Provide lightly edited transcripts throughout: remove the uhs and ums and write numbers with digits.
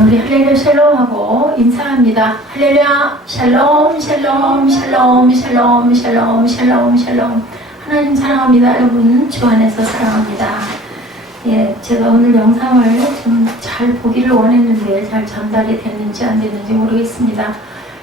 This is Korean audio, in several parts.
우리 할렐루야 샬롬하고 인사합니다. 할렐루야 샬롬 샬롬 샬롬 샬롬 샬롬 샬롬 샬롬. 하나님 사랑합니다. 여러분 주 안에서 사랑합니다. 예, 제가 오늘 영상을 좀 잘 보기를 원했는데 잘 전달이 됐는지 안 됐는지 모르겠습니다.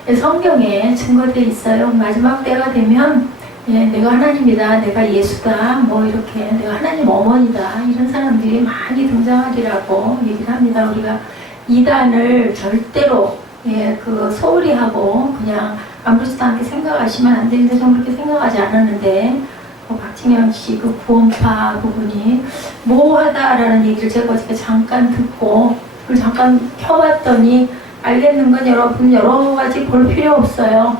예, 성경에 증거되어 있어요. 마지막 때가 되면 예, 내가 하나님이다, 내가 예수다, 뭐 이렇게 내가 하나님 어머니다, 이런 사람들이 많이 등장하리라고 얘기를 합니다. 우리가 이단을 절대로 예, 소홀히 하고 그냥 아무렇지도 않게 생각하시면 안 되는데, 좀 그렇게 생각하지 않았는데 박진영 씨 그 구원파 부분이 모호하다라는 얘기를 제가 어저께 잠깐 듣고 그걸 잠깐 켜봤더니 알겠는 건 여러분 여러 가지 볼 필요 없어요.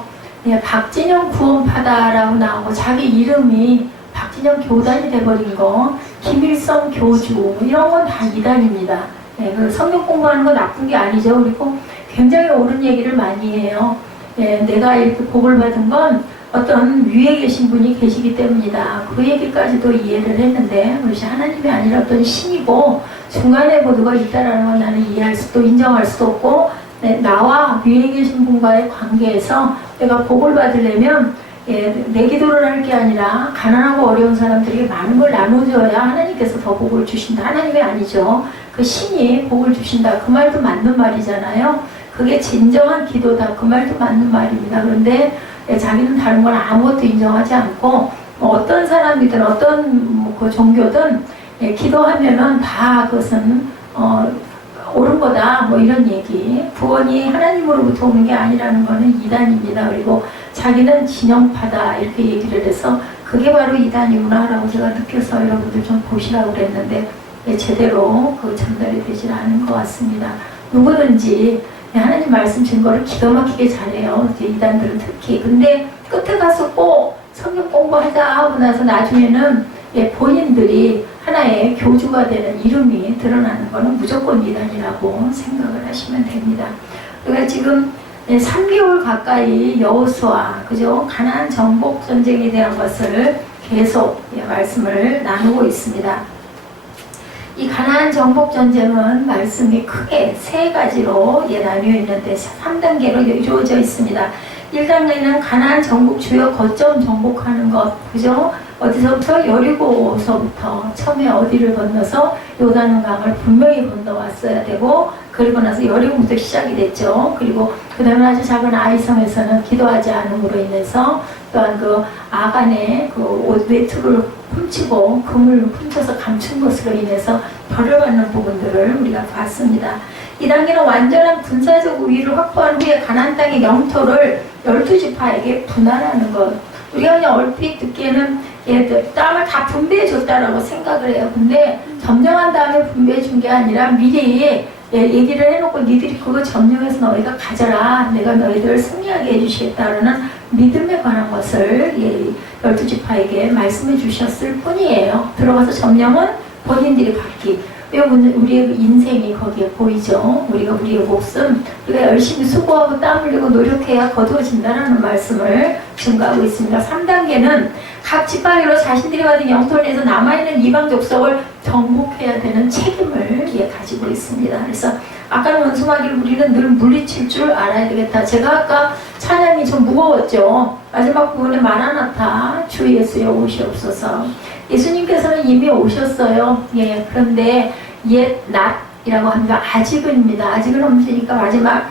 예, 박진영 구원파다라고 나오고 자기 이름이 박진영 교단이 돼버린 거, 김일성 교주 이런 건 다 이단입니다. 예, 성경 공부하는 건 나쁜 게 아니죠. 그리고 굉장히 옳은 얘기를 많이 해요. 예, 내가 이렇게 복을 받은 건 어떤 위에 계신 분이 계시기 때문이다. 그 얘기까지도 이해를 했는데 그것이 하나님이 아니라 어떤 신이고 중간에 모두가 있다라는 건 나는 이해할 수도 인정할 수도 없고, 나와 위에 계신 분과의 관계에서 내가 복을 받으려면 예, 내 기도를 할 게 아니라 가난하고 어려운 사람들에게 많은 걸 나눠줘야 하나님께서 더 복을 주신다. 하나님이 아니죠. 그 신이 복을 주신다. 그 말도 맞는 말이잖아요. 그게 진정한 기도다. 그 말도 맞는 말입니다. 그런데 예, 자기는 다른 걸 아무것도 인정하지 않고 어떤 사람이든 어떤 그 종교든 예, 기도하면은 다 그것은 옳은 거다, 뭐 이런 얘기. 구원이 하나님으로부터 오는 게 아니라는 거는 이단입니다. 그리고 자기는 진영파다 이렇게 얘기를 해서 그게 바로 이단이구나 라고 제가 느껴서 여러분들 좀 보시라고 그랬는데 예, 제대로 전달이 되질 않은 것 같습니다. 누구든지 하나님 말씀 증거를 기가 막히게 잘해요. 이제 이단들은 특히. 근데 끝에 가서 꼭 성경 공부하자 하고 나서 나중에는 예, 본인들이 하나의 교주가 되는 이름이 드러나는 것은 무조건 이단이라고 생각을 하시면 됩니다. 우리가 지금 3개월 가까이 여호수아, 그죠? 가나안 정복 전쟁에 대한 것을 계속 말씀을 나누고 있습니다. 이 가나안 정복 전쟁은 말씀이 크게 세 가지로 나뉘어 있는데 3단계로 이루어져 있습니다. 1단계는 가나안 정복 주요 거점 정복하는 것, 그죠? 어디서부터? 여리고서부터 처음에 어디를 건너서 요단강 강을 분명히 건너왔어야 되고, 그리고 나서 여리고부터 시작이 됐죠. 그리고 그 다음에 아주 작은 아이성에서는 기도하지 않음으로 인해서 또한 아간의 옷 외투를 훔치고 금을 훔쳐서 감춘 것으로 인해서 벌을 받는 부분들을 우리가 봤습니다. 이 단계는 완전한 군사적 우위를 확보한 후에 가나안 땅의 영토를 12지파에게 분할하는 것. 우리가 그냥 얼핏 듣기에는 땅을 다 분배해 줬다라고 생각을 해요. 근데 점령한 다음에 분배해 준 게 아니라 미리 얘기를 해놓고 니들이 그거 점령해서 너희가 가져라. 내가 너희들을 승리하게 해주시겠다라는 믿음에 관한 것을 12지파에게 말씀해 주셨을 뿐이에요. 들어가서 점령은 본인들이 갖기. 왜 우리의 인생이 거기에 보이죠? 우리의 목숨, 우리가 열심히 수고하고 땀 흘리고 노력해야 거두어진다는 말씀을 증거하고 있습니다. 3단계는 각 지파별로 자신들이 받은 영토를 내서 남아있는 이방 족속을 정복해야 되는 책임을 가지고 있습니다. 그래서 아까는 원수마귀를 우리는 늘 물리칠 줄 알아야 되겠다. 제가 아까 찬양이 좀 무거웠죠. 마지막 부분에 마라나타 주 예수여 오시옵소서. 예수님께서는 이미 오셨어요. 예, 그런데 낫이라고 합니다. 아직은입니다. 아직은 없으니까 마지막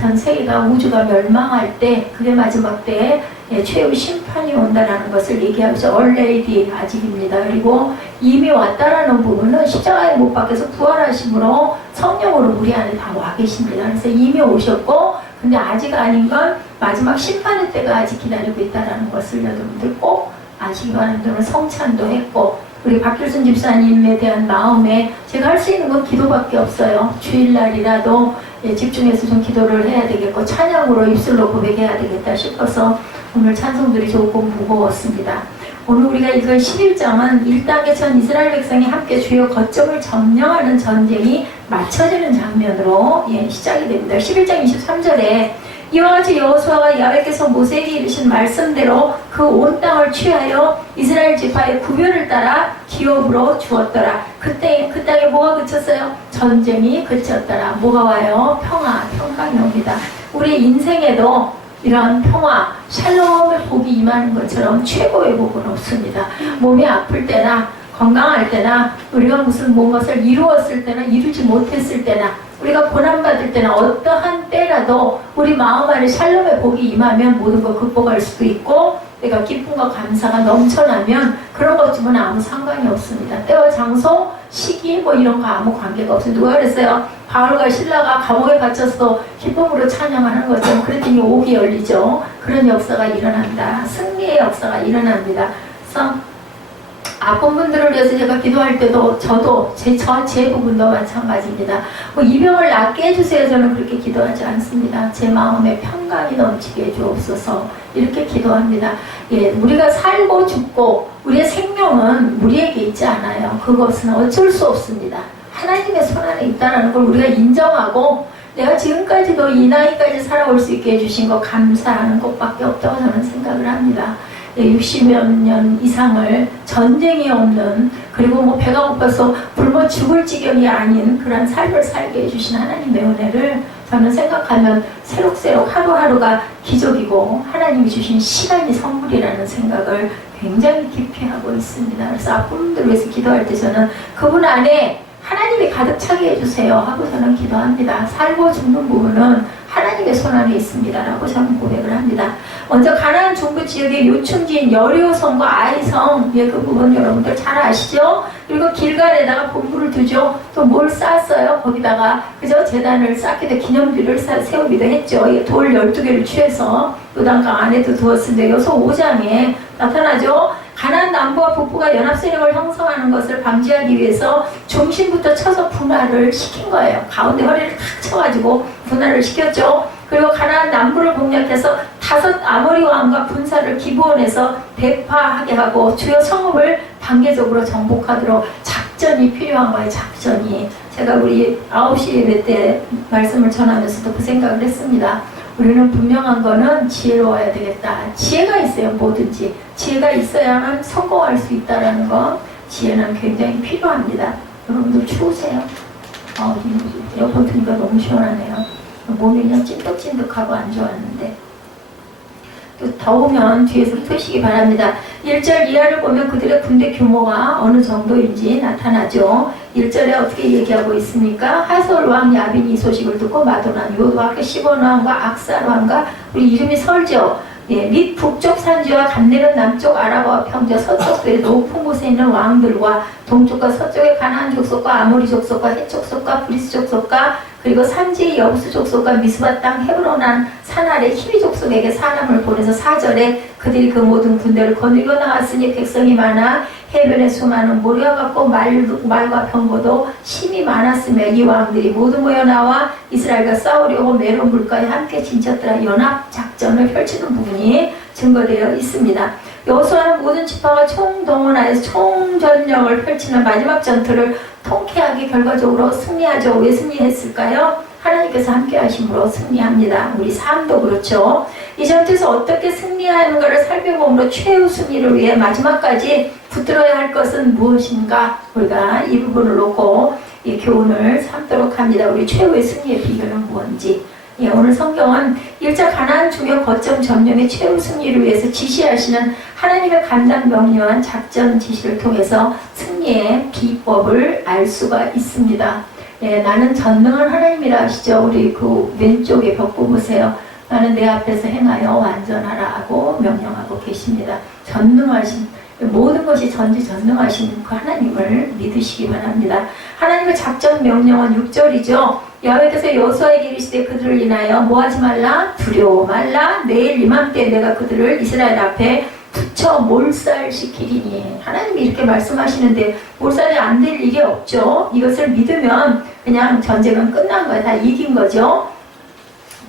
전 세계가 우주가 멸망할 때, 그게 마지막 때 최후 심판이 온다라는 것을 얘기하면서 얼레이디 아직입니다. 그리고 이미 왔다라는 부분은 십자가에 못 박혀서 부활하심으로 성령으로 우리 안에 다 와 계십니다. 그래서 이미 오셨고, 근데 아직 아닌 건 마지막 심판의 때가 아직 기다리고 있다라는 것을 여러분들 꼭 아시기 바랍니다. 성찬도 했고, 우리 박길순 집사님에 대한 마음에 제가 할 수 있는 건 기도밖에 없어요. 주일날이라도 집중해서 좀 기도를 해야 되겠고 찬양으로 입술로 고백해야 되겠다 싶어서 오늘 찬송들이 조금 무거웠습니다. 오늘 우리가 읽은 11장은 1단계 전 이스라엘 백성이 함께 주요 거점을 점령하는 전쟁이 맞춰지는 장면으로 시작이 됩니다. 11장 23절에 이와 같이 여호수아가 야훼께서 모세에게 이르신 말씀대로 그 온 땅을 취하여 이스라엘 지파의 구별을 따라 기업으로 주었더라. 그때 그 땅에 뭐가 그쳤어요? 전쟁이 그쳤더라. 뭐가 와요? 평화, 평강이 옵니다. 우리 인생에도 이런 평화, 샬롬의 복이 임하는 것처럼 최고의 복은 없습니다. 몸이 아플 때나 건강할 때나 우리가 무슨 무엇을 이루었을 때나 이루지 못했을 때나 우리가 고난받을 때나 어떠한 때라도 우리 마음 안에 샬롬의 복이 임하면 모든 걸 극복할 수도 있고 내가 기쁨과 감사가 넘쳐나면 그런 것쯤은 아무 상관이 없습니다. 때와 장소, 시기 뭐 이런 거 아무 관계가 없어요. 누가 그랬어요? 바울과 신라가 감옥에 갇혀서 기쁨으로 찬양하는 것처럼 그랬더니 옥이 열리죠. 그런 역사가 일어난다. 승리의 역사가 일어납니다. 그래서 아픈 분들을 위해서 제가 기도할 때도 저도 제 부분도 마찬가지입니다. 뭐 이 병을 낫게 해주세요. 저는 그렇게 기도하지 않습니다. 제 마음에 평강이 넘치게 해주옵소서 이렇게 기도합니다. 예, 우리가 살고 죽고 우리의 생명은 우리에게 있지 않아요. 그것은 어쩔 수 없습니다. 하나님의 손안에 있다는 걸 우리가 인정하고 내가 지금까지도 이 나이까지 살아올 수 있게 해주신 거 감사하는 것밖에 없다고 저는 생각을 합니다. 60여 년 이상을 전쟁이 없는 그리고 뭐 배가 고파서 굶어 죽을 지경이 아닌 그런 삶을 살게 해주신 하나님의 은혜를 저는 생각하면 새록새록 하루하루가 기적이고 하나님이 주신 시간이 선물이라는 생각을 굉장히 깊이 하고 있습니다. 그래서 아픈 분들 위해서 기도할 때 저는 그분 안에 하나님이 가득 차게 해주세요 하고 저는 기도합니다. 살고 죽는 부분은 하나님의 손안에 있습니다 라고 저는 고백을 합니다. 먼저 가나안 중부 지역의 요충지인 여리고성과 아이성, 예, 그 부분 여러분들 잘 아시죠? 그리고 길갈에다가 본부를 두죠. 또 뭘 쌓았어요? 거기다가 그저 제단을 쌓기도 기념비를 세우기도 했죠. 예, 돌 12개를 취해서 요단강 안에도 두었습니다. 여기서 5장에 나타나죠. 가나안 남부와 북부가 연합세력을 형성하는 것을 방지하기 위해서 중심부터 쳐서 분할을 시킨 거예요. 가운데 허리를 탁 쳐가지고 분할을 시켰죠. 그리고 가나안 남부를 공략해서 5 아모리 왕과 분사를 기브온에서 대파하게 하고 주요 성읍을 단계적으로 정복하도록 작전이 필요한 거예요. 작전이. 제가 우리 9시 예배 때 말씀을 전하면서도 그 생각을 했습니다. 우리는 분명한 거는 지혜로워야 되겠다. 지혜가 있어요. 뭐든지. 지혜가 있어야만 성공할 수 있다는 거. 지혜는 굉장히 필요합니다. 여러분들 추우세요? 에어컨 트니까 너무 시원하네요. 몸이 그냥 찐득찐득하고 안 좋았는데. 또 더우면 뒤에서 트시기 바랍니다. 1절 이하를 보면 그들의 군대 규모가 어느 정도인지 나타나죠. 1절에 어떻게 얘기하고 있습니까? 하솔 왕 야빈이 이 소식을 듣고 마도난 요도아크 시본 왕과 악살 왕과 우리 이름이 설죠. 예, 및 북쪽 산지와 감내는 남쪽 아라바와 평지 서쪽의 높은 곳에 있는 왕들과 동쪽과 서쪽의 가나안 족속과 아모리 족속과 헷 족속과 브리스 족속과 그리고 산지의 여부스 족속과 미스바 땅 헤브론한 산 아래 히위 족속에게 사람을 보내서 4절에 그들이 그 모든 군대를 거느리고 나왔으니 백성이 많아 해변에 수많은 모래와 같고 말과 병거도 힘이 많았으며 이 왕들이 모두 모여 나와 이스라엘과 싸우려고 메론 물가에 함께 진쳤더라. 연합 작전을 펼치는 부분이 증거되어 있습니다. 여호수아는 모든 지파가 총동원하여서 총전력을 펼치는 마지막 전투를 통쾌하게 결과적으로 승리하죠. 왜 승리했을까요? 하나님께서 함께 하심으로 승리합니다. 우리 삶도 그렇죠. 이 전투에서 어떻게 승리하는가를 살펴보므로 최후 승리를 위해 마지막까지 붙들어야 할 것은 무엇인가? 우리가 이 부분을 놓고 이 교훈을 삼도록 합니다. 우리 최후의 승리의 비결은 무엇인지. 예, 오늘 성경은 1차 가나안 중요 거점 점령의 최후 승리를 위해서 지시하시는 하나님의 간단 명료한 작전 지시를 통해서 승리의 비법을 알 수가 있습니다. 예, 나는 전능한 하나님이라 하시죠. 우리 그 왼쪽에 벽보 보세요. 나는 내 앞에서 행하여 완전하라고 명령하고 계십니다. 전능하신 모든 것이 전지전능하신 그 하나님을 믿으시기 바랍니다. 하나님의 작전 명령은 6절이죠. 여호와께서 여호수아에게 이르시되 그들을 인하여 뭐하지 말라? 두려워 말라. 내일 이맘때 내가 그들을 이스라엘 앞에 붙여 몰살시키리니. 하나님이 이렇게 말씀하시는데 몰살이 안 될 일이 없죠. 이것을 믿으면 그냥 전쟁은 끝난 거예요. 다 이긴 거죠.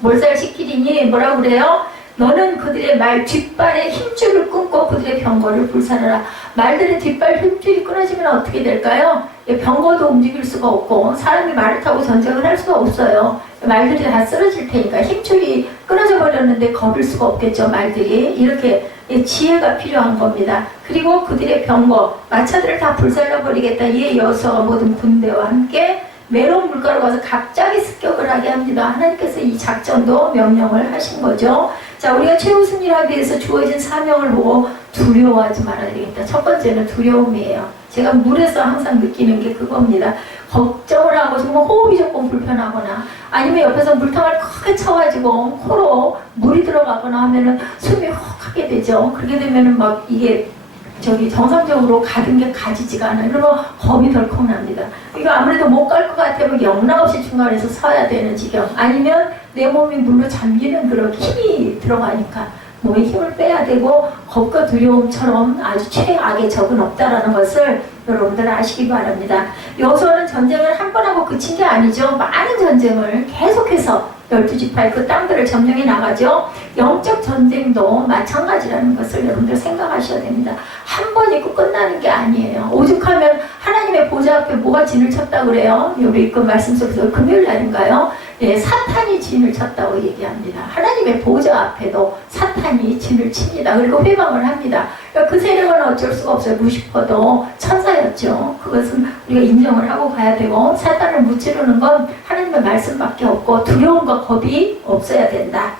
몰살시키리니 뭐라고 그래요? 너는 그들의 말 뒷발에 힘줄을 끊고 그들의 병거를 불살라라. 말들의 뒷발 힘줄이 끊어지면 어떻게 될까요? 병거도 움직일 수가 없고 사람이 말을 타고 전쟁을 할 수가 없어요. 말들이 다 쓰러질 테니까 힘줄이 끊어져 버렸는데 거둘 수가 없겠죠. 말들이 이렇게 지혜가 필요한 겁니다. 그리고 그들의 병거 마차들을 다 불살라 버리겠다. 이에 여호수아가 모든 군대와 함께 메론 물가로 가서 갑자기 습격을 하게 합니다. 하나님께서 이 작전도 명령을 하신 거죠. 자, 우리가 최우순 일하기 위해서 주어진 사명을 보고 두려워하지 말아야 되겠다. 첫 번째는 두려움이에요. 제가 물에서 항상 느끼는 게 그겁니다. 걱정을 하고 정말 호흡이 조금 불편하거나 아니면 옆에서 물탕을 크게 쳐가지고 코로 물이 들어가거나 하면은 숨이 헉 하게 되죠. 그렇게 되면은 막 이게 정상적으로 가던 게 가지지가 않아요. 그러면 겁이 덜컥 납니다. 이거 아무래도 못 갈 것 같아요. 영락없이 중간에서 서야 되는 지경. 아니면 내 몸이 물로 잠기는 그런 힘이 들어가니까 몸에 힘을 빼야 되고 겁과 두려움처럼 아주 최악의 적은 없다라는 것을 여러분들 아시기 바랍니다. 여호수아는 전쟁을 한 번 하고 그친 게 아니죠. 많은 전쟁을 계속해서 12지파의 그 땅들을 점령해 나가죠. 영적 전쟁도 마찬가지라는 것을 여러분들 생각하셔야 됩니다. 한 번 있고 끝나는 게 아니에요. 오죽하면 하나님의 보좌 앞에 뭐가 진을 쳤다 그래요? 우리 그 말씀 속에서 금요일 날인가요? 예, 사탄이 진을 쳤다고 얘기합니다. 하나님의 보좌 앞에도 사탄이 진을 칩니다. 그리고 회방을 합니다. 그러니까 그 세력은 어쩔 수가 없어요. 루시퍼도 천사였죠. 그것은 우리가 인정을 하고 가야 되고 사탄을 무찌르는 건 하나님의 말씀밖에 없고 두려움과 겁이 없어야 된다.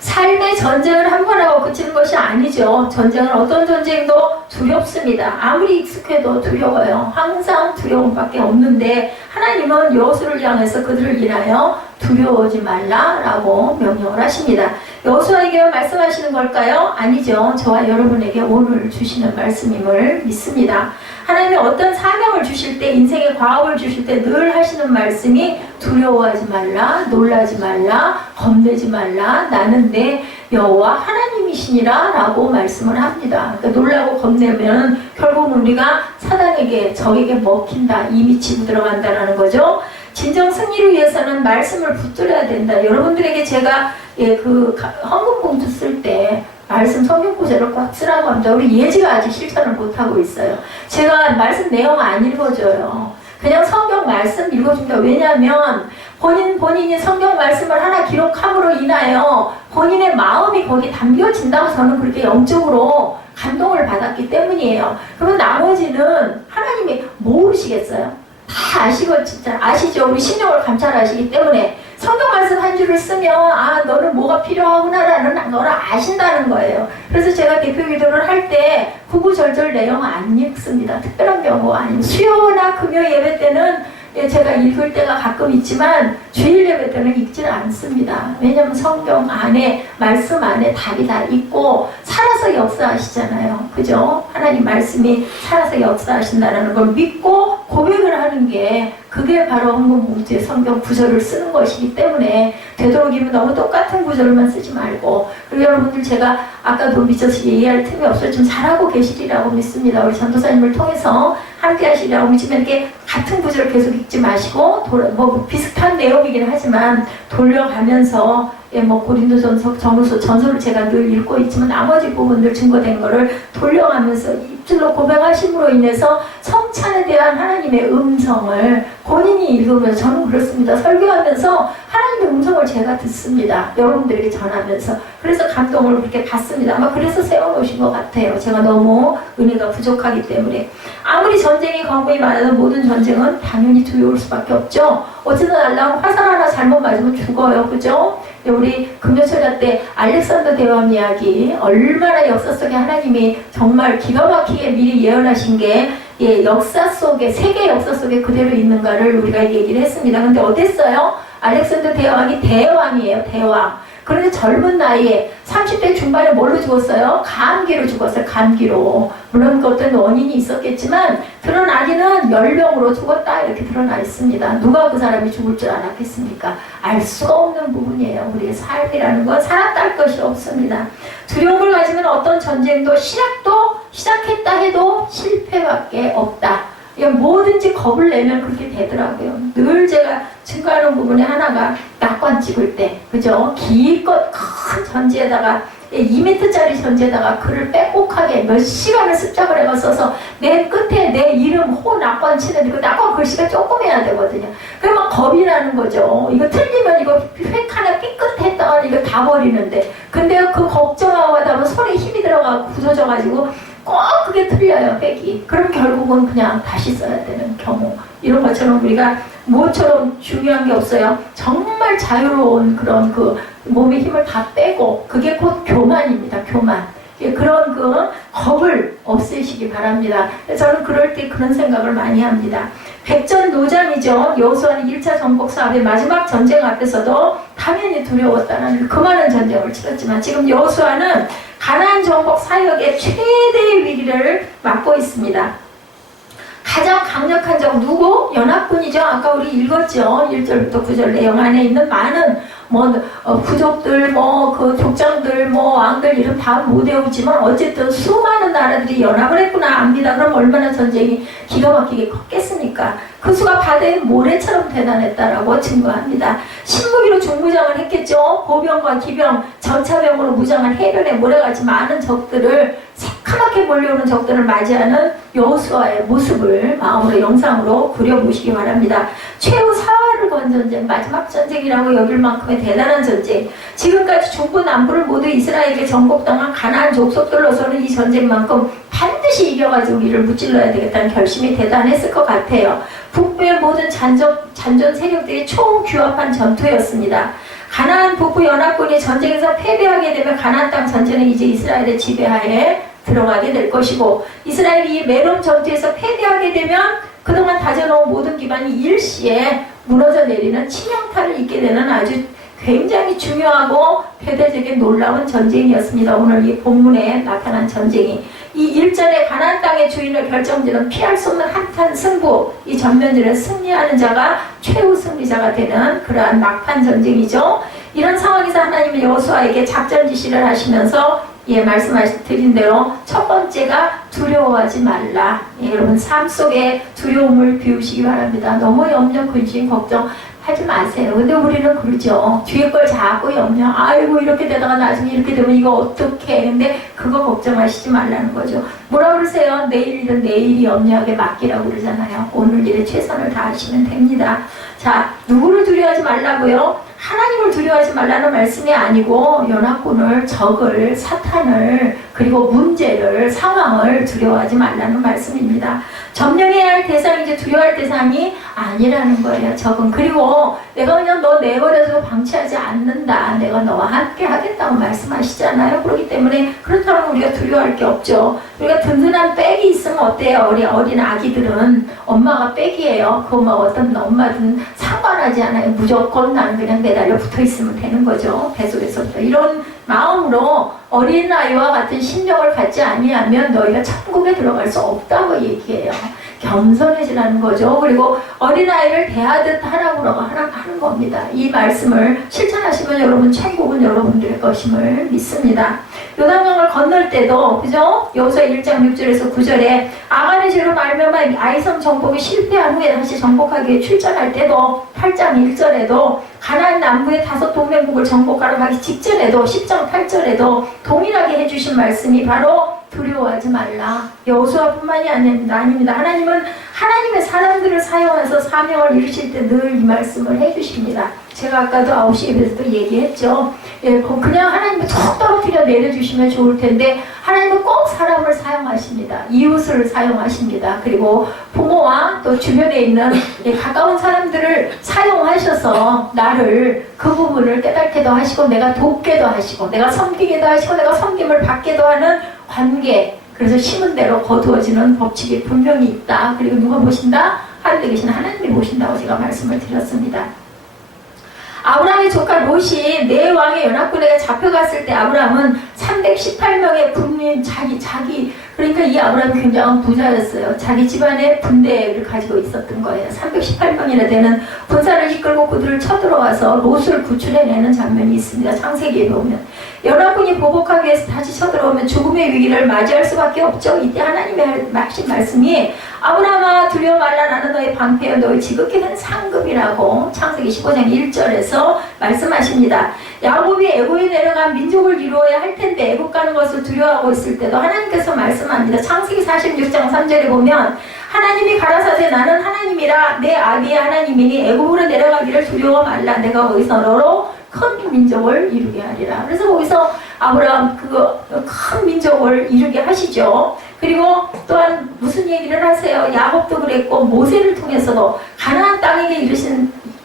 삶의 전쟁을 한 번 하고 그치는 것이 아니죠. 전쟁은 어떤 전쟁도 두렵습니다. 아무리 익숙해도 두려워요. 항상 두려움밖에 없는데 하나님은 여호수아를 향해서 그들을 인하여 두려워하지 말라라고 명령을 하십니다. 여호수아에게 말씀하시는 걸까요? 아니죠. 저와 여러분에게 오늘 주시는 말씀임을 믿습니다. 하나님이 어떤 사명을 주실 때, 인생의 과업을 주실 때 늘 하시는 말씀이 두려워하지 말라, 놀라지 말라, 겁내지 말라, 나는 내 여호와 하나님이시니라 라고 말씀을 합니다. 그러니까 놀라고 겁내면 결국은 우리가 사단에게, 적에게 먹힌다, 이미 치고 들어간다라는 거죠. 진정 승리를 위해서는 말씀을 붙들어야 된다. 여러분들에게 제가 그 헌금 봉투 쓸 때 말씀 성경 구절을 꽉 쓰라고 합니다. 우리 예지가 아직 실천을 못하고 있어요. 제가 말씀 내용 안 읽어줘요. 그냥 성경 말씀 읽어줍니다. 왜냐하면 본인이 성경 말씀을 하나 기록함으로 인하여 본인의 마음이 거기 담겨진다고 저는 그렇게 영적으로 감동을 받았기 때문이에요. 그러면 나머지는 하나님이 모르시겠어요? 다 아시고 진짜 아시죠? 우리 신령을 감찰하시기 때문에 성경 말씀 한 줄을 쓰면 아 너는 뭐가 필요하구나라는 너를 아신다는 거예요. 그래서 제가 대표 기도를 할 때 구구절절 내용 안 읽습니다. 특별한 경우 아니면 수요나 금요 예배 때는 제가 읽을 때가 가끔 있지만 주일 예배 때는 읽지를 않습니다. 왜냐하면 성경 안에 말씀 안에 답이 다 있고 살아서 역사하시잖아요. 그죠? 하나님 말씀이 살아서 역사하신다는 걸 믿고 고백을 하는 게 그게 바로 헌금 봉투에 성경 구절을 쓰는 것이기 때문에 되도록이면 너무 똑같은 구절만 쓰지 말고 그리고 여러분들 제가 아까도 미처서 얘기할 틈이 없어요. 좀 잘하고 계시리라고 믿습니다. 우리 전도사님을 통해서 함께 하시리라고 믿으면 이렇게 같은 구절을 계속 읽지 마시고 뭐 비슷한 내용이긴 하지만 돌려가면서 고린도전서 전서를 제가 늘 읽고 있지만 나머지 부분들 증거된 거를 돌려가면서 입술로 고백하심으로 인해서 성찬에 대한 하나님의 음성을 본인이 읽으면서 저는 그렇습니다. 설교하면서 하나님의 음성을 제가 듣습니다. 여러분들에게 전하면서 그래서 감동을 그렇게 받습니다. 아마 그래서 세워놓으신 것 같아요. 제가 너무 은혜가 부족하기 때문에 아무리 전쟁이 광고이 많아도 모든 전쟁은 당연히 두려울 수밖에 없죠. 어쨌든 날라온 화살 하나 잘못 맞으면 죽어요. 그죠? 우리 금요철야 때 알렉산더 대왕 이야기 얼마나 역사 속에 하나님이 정말 기가 막히게 미리 예언하신 게 역사 속에 세계 역사 속에 그대로 있는가를 우리가 얘기를 했습니다. 근데 어땠어요? 알렉산더 대왕이 대왕이에요. 대왕. 그런데 젊은 나이에 30대 중반에 뭘로 죽었어요? 감기로 죽었어요. 감기로. 물론 그 어떤 원인이 있었겠지만 드러나기는 열병으로 죽었다 이렇게 드러나 있습니다. 누가 그 사람이 죽을 줄 알았겠습니까? 알 수가 없는 부분이에요. 우리의 삶이라는 건 살았다 할 것이 없습니다. 두려움을 가지면 어떤 전쟁도 시작했다 해도 실패밖에 없다. 뭐든지 겁을 내면 그렇게 되더라고요. 늘 제가 증거하는 부분에 하나가 낙관 찍을 때, 그죠? 기껏 큰 전지에다가 2m짜리 전지에다가 글을 빼곡하게 몇 시간을 습작을 해가 써서 맨 끝에 내 이름 호 낙관 치는데 그 낙관 글씨가 조금 해야 되거든요. 그래 막 겁이 나는 거죠. 이거 틀리면 이거 획 하나 삐끗했다가 이거 다 버리는데, 근데 그 걱정하고 하다 보면 손에 힘이 들어가고 굳어져가지고 꼭 그게 틀려요, 획이. 그럼 결국은 그냥 다시 써야 되는 경우. 이런 것처럼 우리가 뭐처럼 중요한 게 없어요. 정말 자유로운 그런 그 몸의 힘을 다 빼고, 그게 곧 교만입니다. 교만. 그런 그 겁을 없애시기 바랍니다. 저는 그럴 때 그런 생각을 많이 합니다. 백전노장이죠. 여호수아는 1차 정복 사업의 마지막 전쟁 앞에서도 당연히 두려웠다는 그 많은 전쟁을 치렀지만, 지금 여호수아는 가나안 정복 사역의 최대의 위기를 맞고 있습니다. 가장 강력한 적 누구? 연합군이죠. 아까 우리 읽었죠. 1절부터 9절 내용 안에 있는 많은 부족들, 그 족장들, 왕들 이름 다 못 외우지만 어쨌든 수많은 나라들이 연합을 했구나 압니다. 그럼 얼마나 전쟁이 기가 막히게 컸겠습니까? 그 수가 바다의 모래처럼 대단했다라고 증거합니다. 신무기로 중무장을 했겠죠. 보병과 기병, 전차병으로 무장한 해변의 모래같이 많은 적들을, 새카맣게 몰려오는 적들을 맞이하는 여호수아의 모습을 마음으로 영상으로 그려보시기 바랍니다. 최후 사활을 건 전쟁, 마지막 전쟁이라고 여길 만큼의 대단한 전쟁. 지금까지 중부 남부를 모두 이스라엘에게 정복당한 가나안 족속들로서는 이 전쟁만큼 반드시 이겨가지고 우리를 무찔러야 되겠다는 결심이 대단했을 것 같아요. 북부의 모든 잔존 세력들이 총규합한 전투였습니다. 가나안 북부 연합군이 전쟁에서 패배하게 되면 가나안 땅 전체는 이제 이스라엘의 지배하에 들어가게 될 것이고, 이스라엘이 이 메론 전투에서 패배하게 되면 그동안 다져놓은 모든 기반이 일시에 무너져 내리는 치명타를 입게 되는 아주 굉장히 중요하고 대대적인 놀라운 전쟁이었습니다. 오늘 이 본문에 나타난 전쟁이, 이 일전의 가나안 땅의 주인을 결정짓는 피할 수 없는 한판 승부, 이 전면전에 승리하는 자가 최후 승리자가 되는 그러한 막판 전쟁이죠. 이런 상황에서 하나님은 여호수아에게 작전 지시를 하시면서 말씀드린 대로 첫 번째가 두려워하지 말라. 여러분 삶 속에 두려움을 비우시기 바랍니다. 너무 염려, 근심, 걱정 하지 마세요. 근데 우리는 그러죠. 뒤에 걸 자꾸 염려, 아이고 이렇게 되다가 나중에 이렇게 되면 이거 어떡해. 근데 그거 걱정하시지 말라는 거죠. 뭐라 그러세요? 내일 일은 내일이 염려하게 맡기라고 그러잖아요. 오늘 일에 최선을 다하시면 됩니다. 자, 누구를 두려워하지 말라고요? 하나님을 두려워하지 말라는 말씀이 아니고 연합군을, 적을, 사탄을, 그리고 문제를, 상황을 두려워하지 말라는 말씀입니다. 점령해야 할 대상이 이제 두려워할 대상이 아니라는 거예요. 적은. 그리고 내가 그냥 너 내버려둬도 방치하지 않는다. 내가 너와 함께 하겠다고 말씀하시잖아요. 그렇기 때문에 그렇다면 우리가 두려워할 게 없죠. 우리가 든든한 백이 있으면 어때요? 우리 어린 아기들은 엄마가 백이에요. 그 어떤 엄마든 상관하지 않아요. 무조건 나는 그냥 매달려 붙어 있으면 되는 거죠. 뱃속에서부터. 이런 마음으로 어린아이와 같은 심령을 갖지 아니하면 너희가 천국에 들어갈 수 없다고 얘기해요. 겸손해지라는 거죠. 그리고 어린아이를 대하듯 하라고 하는 겁니다. 이 말씀을 실천하시면 여러분 천국은 여러분들의 것임을 믿습니다. 요단강을 건널 때도, 그죠? 여호수아 1장 6절에서 9절에 아간의 죄로 말미암아 아이성 정복이 실패한 후에 다시 정복하기 위해 출전할 때도, 8장 1절에도 가나안 남부의 5 동맹국을 정복하러 가기 직전에도 10장 8절에도 동일하게 해주신 말씀이 바로 두려워하지 말라. 여호수아뿐만이 아닙니다. 하나님은 하나님의 사람들을 사용해서 사명을 이루실 때 늘 이 말씀을 해주십니다. 제가 아까도 9시 예배에서도 얘기했죠. 그냥 하나님이 툭 떨어뜨려 내려주시면 좋을 텐데 하나님은 꼭 사람을 사용하십니다. 이웃을 사용하십니다. 그리고 부모와 또 주변에 있는 가까운 사람들을 사용하셔서 나를 그 부분을 깨닫게도 하시고, 내가 돕게도 하시고, 내가 섬기게도 하시고, 내가 섬김을 받게도 하는 관계. 그래서 심은 대로 거두어지는 법칙이 분명히 있다. 그리고 누가 보신다? 하늘에 계신 하나님이 보신다고 제가 말씀을 드렸습니다. 아브라함의 조카 롯이 네 왕의 연합군에게 잡혀갔을 때 아브라함은 318명의 군민, 자기 그러니까 이 아브라함이 굉장한 부자였어요. 자기 집안의 군대를 가지고 있었던 거예요. 318명이나 되는 군사를 이끌고 그들을 쳐들어와서 롯을 구출해내는 장면이 있습니다. 창세기에 보면. 연합군이 보복하기 위해서 다시 쳐들어오면 죽음의 위기를 맞이할 수밖에 없죠. 이때 하나님의 하신 말씀이 아브라함아 두려워 말라 나는 너의 방패여 너의 지극히 큰 상급이라고 창세기 15장 1절에서 말씀하십니다. 야곱이 애굽에 내려간 민족을 이루어야 할 텐데 애굽 가는 것을 두려워하고 있을 때도 하나님께서 말씀합니다. 창세기 46장 3절에 보면 하나님이 가라사대 나는 하나님이라 내 아비의 하나님이니 애굽으로 내려가기를 두려워 말라 내가 거기서 너로 큰 민족을 이루게 하리라. 그래서 거기서 아브라함 큰 민족을 이루게 하시죠. 그리고 또한 무슨 얘기를 하세요? 야곱도 그랬고 모세를 통해서도 가나안 땅에게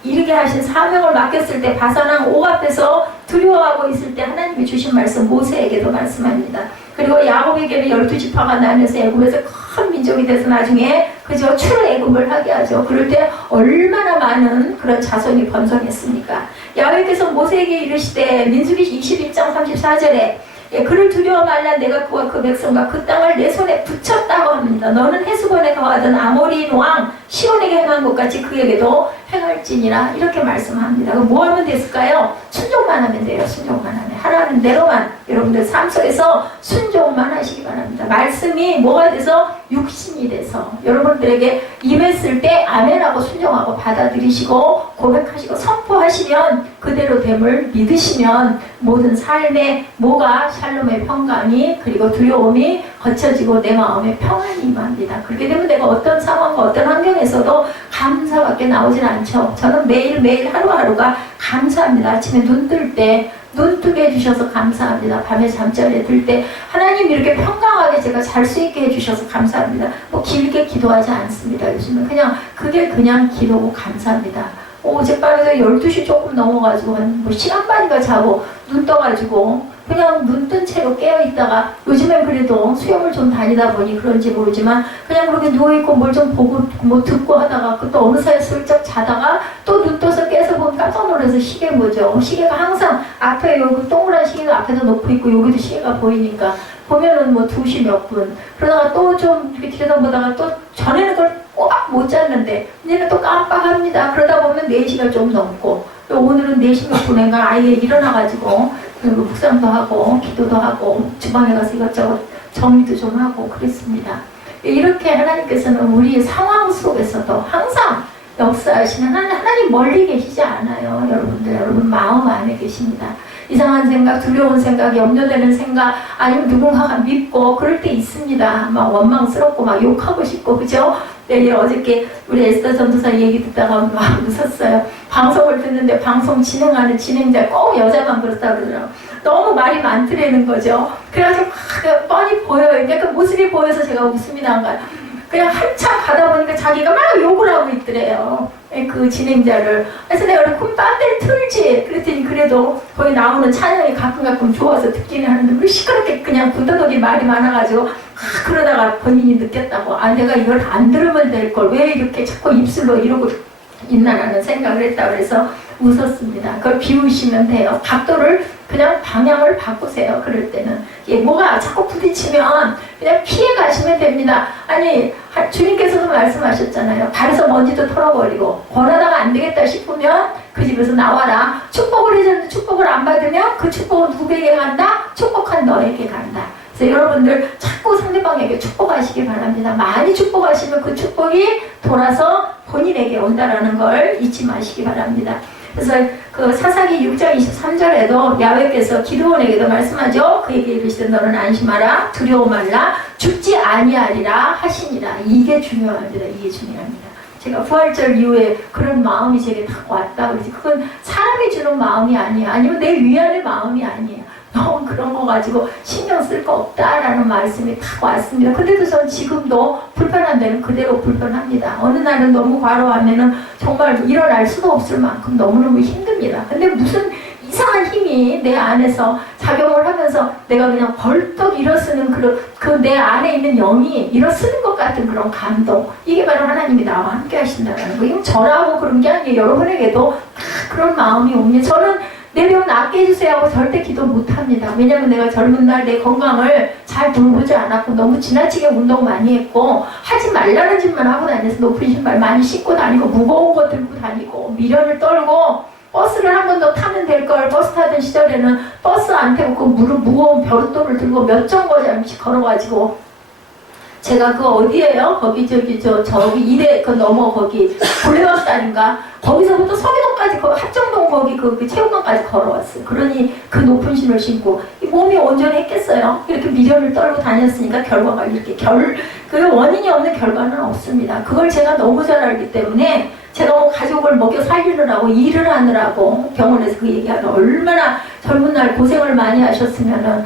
이르게 하신 사명을 맡겼을 때 바산왕 옥 앞에서 두려워하고 있을 때 하나님이 주신 말씀 모세에게도 말씀합니다. 그리고 야곱에게는 12지파가 나뉘어서 애굽에서 큰 민족이 돼서 나중에 그저 출애굽을 하게 하죠. 그럴 때 얼마나 많은 그런 자손이 번성했습니까? 야훼께서 모세에게 이르시되 민수기 21장 34절에 그를 두려워 말라 내가 그와 그 백성과 그 땅을 내 손에 붙였다고 합니다. 너는 헤스본에 거하던 아모리인 왕 시온에게 행한 것 같이 그에게도 행할지니라 이렇게 말씀합니다. 뭐 하면 됐을까요? 순종만 하면 돼요. 순종만 하면 하라는 대로만 여러분들 삶 속에서 순종만 하시기 바랍니다. 말씀이 뭐가 돼서 육신이 돼서 여러분들에게 임했을 때 아멘하고 순종하고 받아들이시고 고백하시고 선포하시면 그대로 됨을 믿으시면 모든 삶의 뭐가 샬롬의 평강이 그리고 두려움이 거쳐지고 내 마음에 평안이 임합니다. 그렇게 되면 내가 어떤 상황과 어떤 환경에서도 감사밖에 나오진 않죠. 저는 매일매일 하루하루가 감사합니다. 아침에 눈 뜨게 해주셔서 감사합니다. 밤에 잠자리에 들 때 하나님 이렇게 평강하게 제가 잘 수 있게 해주셔서 감사합니다. 뭐 길게 기도하지 않습니다. 요즘은 그냥 기도고 감사합니다. 어젯밤에도 12시 조금 넘어가지고 한 시간 반인가 자고 눈 떠가지고 그냥 눈 뜬 채로 깨어있다가 요즘엔 그래도 수영을 좀 다니다 보니 그런지 모르지만 그냥 그렇게 누워있고 뭘 좀 보고 뭐 듣고 하다가 또 어느 사이에 슬쩍 자다가 또 눈 떠서 깨서 보면 깜짝 놀라서 시계 보죠. 시계가 항상 앞에 여기 동그란 시계가 앞에도 놓고 있고 여기도 시계가 보이니까 보면은 뭐 2시 몇 분 그러다가 또 좀 이렇게 들여다보다가 또 전에는 그걸 꼭 못 잤는데 이제는 또 깜빡합니다. 그러다 보면 4시가 좀 넘고 또 오늘은 4시 몇 분인가 아예 일어나가지고 묵상도 하고 기도도 하고 주방에 가서 이것저것 정리도 좀 하고 그랬습니다. 이렇게 하나님께서는 우리의 상황 속에서도 항상 역사하시는 하나님 멀리 계시지 않아요. 여러분 마음 안에 계십니다. 이상한 생각, 두려운 생각, 염려되는 생각 아니면 누군가가 밉고 그럴 때 있습니다. 막 원망스럽고 막 욕하고 싶고 그죠? 네, 어저께 우리 에스더 전도사 얘기 듣다가 막 웃었어요. 방송을 듣는데 방송 진행하는 진행자 꼭 여자만 그렇다고 그러더라고요. 너무 말이 많더라는 거죠. 그래가지고 막 뻔히 보여요. 약간 모습이 보여서 제가 웃음이 난 거예요. 그냥 한참 가다 보니까 자기가 막 욕을 하고 있더래요. 그 진행자를. 그래서 내가 그럼 딴 데를 틀지. 그랬더니 그래도 거기 나오는 찬양이 가끔 좋아서 듣기는 하는데 왜 시끄럽게 그냥 군더더기 말이 많아가지고 그러다가 본인이 느꼈다고 내가 이걸 안 들으면 될 걸 왜 이렇게 자꾸 입술로 이러고 있나라는 생각을 했다고 그래서 웃었습니다. 그걸 비우시면 돼요. 각도를 그냥 방향을 바꾸세요. 그럴 때는 뭐가 자꾸 부딪히면 그냥 피해 가시면 됩니다. 아니 주님께서도 말씀하셨잖아요. 발에서 먼지도 털어버리고 권하다가 안 되겠다 싶으면 그 집에서 나와라. 축복을 해줬는데 축복을 안 받으면 그 축복은 누구에게 간다? 축복한 너에게 간다. 그래서 여러분들 자꾸 상대방에게 축복하시기 바랍니다. 많이 축복하시면 그 축복이 돌아서 본인에게 온다라는 걸 잊지 마시기 바랍니다. 그래서 그 사사기 6장 23절에도 야훼께서 기드온에게도 말씀하죠. 그에게 이르시되 너는 안심하라 두려워 말라 죽지 아니하리라 하시니라. 이게 중요합니다. 이게 중요합니다. 제가 부활절 이후에 그런 마음이 제게 딱 왔다 그러지. 그건 사람이 주는 마음이 아니에요. 아니면 내 위안의 마음이 아니에요. 너무 그런 거 가지고 신경 쓸 거 없다라는 말씀이 딱 왔습니다. 근데도 전 지금도 불편한 데는 그대로 불편합니다. 어느 날은 너무 과로하면은 정말 일어날 수도 없을 만큼 너무너무 힘듭니다. 근데 무슨 이상한 힘이 내 안에서 작용을 하면서 내가 그냥 벌떡 일어서는 그 내 안에 있는 영이 일어서는 것 같은 그런 감동. 이게 바로 하나님이 나와 함께 하신다는 거. 이건 저라고 그런 게 아니에요. 여러분에게도 다 그런 마음이 옵니다. 저는 내 병 낫게 해주세요 하고 절대 기도 못합니다. 왜냐면 내가 젊은 날 내 건강을 잘 돌보지 않았고 너무 지나치게 운동 많이 했고 하지 말라는 짓만 하고 다녀서 높은 신발 많이 신고 다니고 무거운 거 들고 다니고 미련을 떨고 버스를 한 번 더 타면 될 걸. 버스 타던 시절에는 버스 안 태우고 무릎 무거운 벼룩돌을 들고 몇 정거장씩 걸어가지고 제가 그 어디에요? 거기 저기 이대 그 넘어 거기 불레왕산인가 거기서부터 서기동까지 그 합정동 거기 그 체육관까지 걸어왔어요. 그러니 그 높은 신을 신고 이 몸이 온전했겠어요. 이렇게 미련을 떨고 다녔으니까 결과가 이렇게 그 원인이 없는 결과는 없습니다. 그걸 제가 너무 잘 알기 때문에 제가 뭐 가족을 먹여 살리느라고 일을 하느라고 병원에서 그 얘기하면 얼마나 젊은 날 고생을 많이 하셨으면은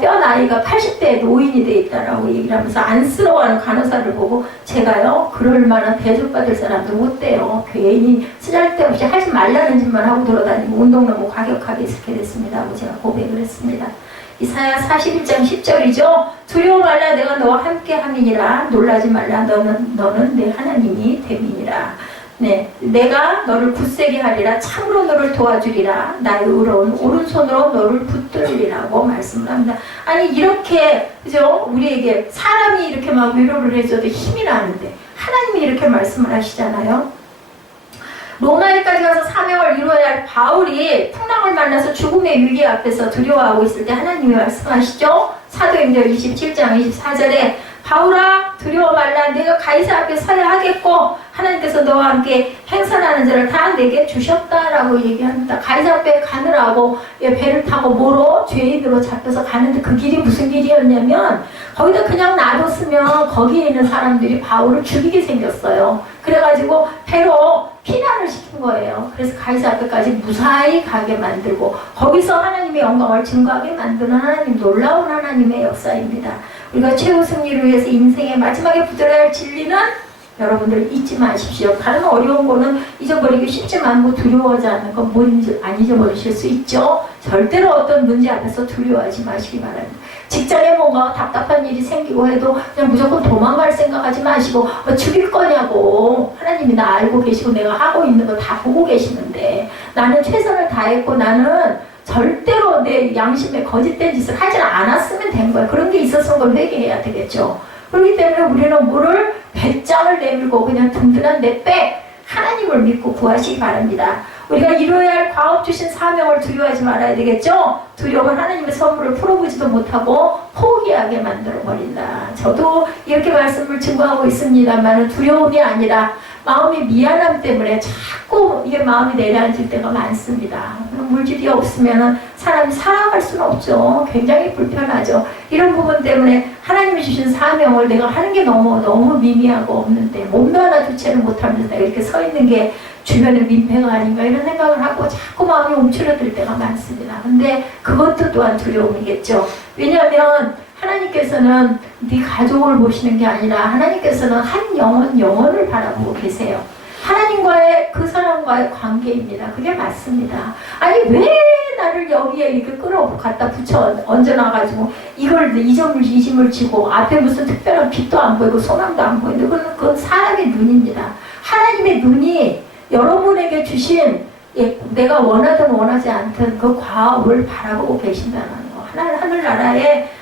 뼈 나이가 80대에 노인이 돼 있다라고 얘기를 하면서 안쓰러워하는 간호사를 보고 제가요 그럴 만한 대접받을 사람도 못 돼요. 괜히 쓰잘데없이 하지 말라는 짓만 하고 돌아다니고 운동 너무 과격하게 있게 됐습니다 하고 제가 고백을 했습니다. 이사야 41장 10절이죠. 두려워 말라 내가 너와 함께 함이니라. 놀라지 말라 너는 내 하나님이 됨이니라. 네, 내가 너를 굳세게 하리라. 참으로 너를 도와주리라. 나의 의로운 오른손으로 너를 붙들리라고 말씀을 합니다. 아니 이렇게 그죠? 우리에게 사람이 이렇게 막 위로를 해줘도 힘이 나는데 하나님이 이렇게 말씀을 하시잖아요. 로마에까지 가서 사명을 이루어야 할 바울이 풍랑을 만나서 죽음의 위기 앞에서 두려워하고 있을 때 하나님이 말씀하시죠. 사도행전 27장 24절에 바울아 두려워 말라. 내가 가이사 앞에 서야 하겠고 하나님께서 너와 함께 행선하는 자를 다 내게 주셨다라고 얘기합니다. 가이사 앞에 가느라고 배를 타고 모로 죄인으로 잡혀서 가는데 그 길이 무슨 길이었냐면 거기다 그냥 놔뒀으면 거기에 있는 사람들이 바울을 죽이게 생겼어요. 그래가지고 배로 피난을 시킨 거예요. 그래서 가이사 앞에까지 무사히 가게 만들고 거기서 하나님의 영광을 증거하게 만드는 하나님 놀라운 하나님의 역사입니다. 우리가 최후 승리를 위해서 인생의 마지막에 붙들어야 할 진리는 여러분들 잊지 마십시오. 다른 어려운 거는 잊어버리기 쉽지만 뭐 두려워하지 않는 건 뭐든지 안 잊어버리실 수 있죠. 절대로 어떤 문제 앞에서 두려워하지 마시기 바랍니다. 직장에 뭔가 답답한 일이 생기고 해도 그냥 무조건 도망갈 생각하지 마시고 죽일 거냐고. 하나님이 나 알고 계시고 내가 하고 있는 거 다 보고 계시는데 나는 최선을 다했고 나는 절대로 내 양심에 거짓된 짓을 하지 않았으면 된 거야. 그런 게 있었으면 그걸 회개해야 되겠죠. 그렇기 때문에 우리는 물을 배짱을 내밀고 그냥 든든한 내 백 하나님을 믿고 구하시기 바랍니다. 우리가 이루어야 할 과업 주신 사명을 두려워하지 말아야 되겠죠. 두려움은 하나님의 선물을 풀어보지도 못하고 포기하게 만들어버린다. 저도 이렇게 말씀을 증거하고 있습니다만 두려움이 아니라 마음이 미안함 때문에 자꾸 이게 마음이 내려앉을 때가 많습니다. 물질이 없으면 사람이 살아갈 수는 없죠. 굉장히 불편하죠. 이런 부분 때문에 하나님이 주신 사명을 내가 하는 게 너무 미미하고 없는데 몸도 하나 주체를 못하면서 내가 이렇게 서 있는 게 주변에 민폐가 아닌가 이런 생각을 하고 자꾸 마음이 움츠러들 때가 많습니다. 근데 그것도 또한 두려움이겠죠. 왜냐하면 하나님께서는 네 가족을 보시는 게 아니라 하나님께서는 한 영혼을 바라보고 계세요. 하나님과의 그 사람과의 관계입니다. 그게 맞습니다. 아니 왜 나를 여기에 이렇게 갖다 붙여 얹어놔가지고 이걸 이 짐을 지고 앞에 무슨 특별한 빛도 안 보이고 소망도 안 보이는데 그건 사람의 눈입니다. 하나님의 눈이 여러분에게 주신 내가 원하든 원하지 않든 그 과업을 바라보고 계신다는 거.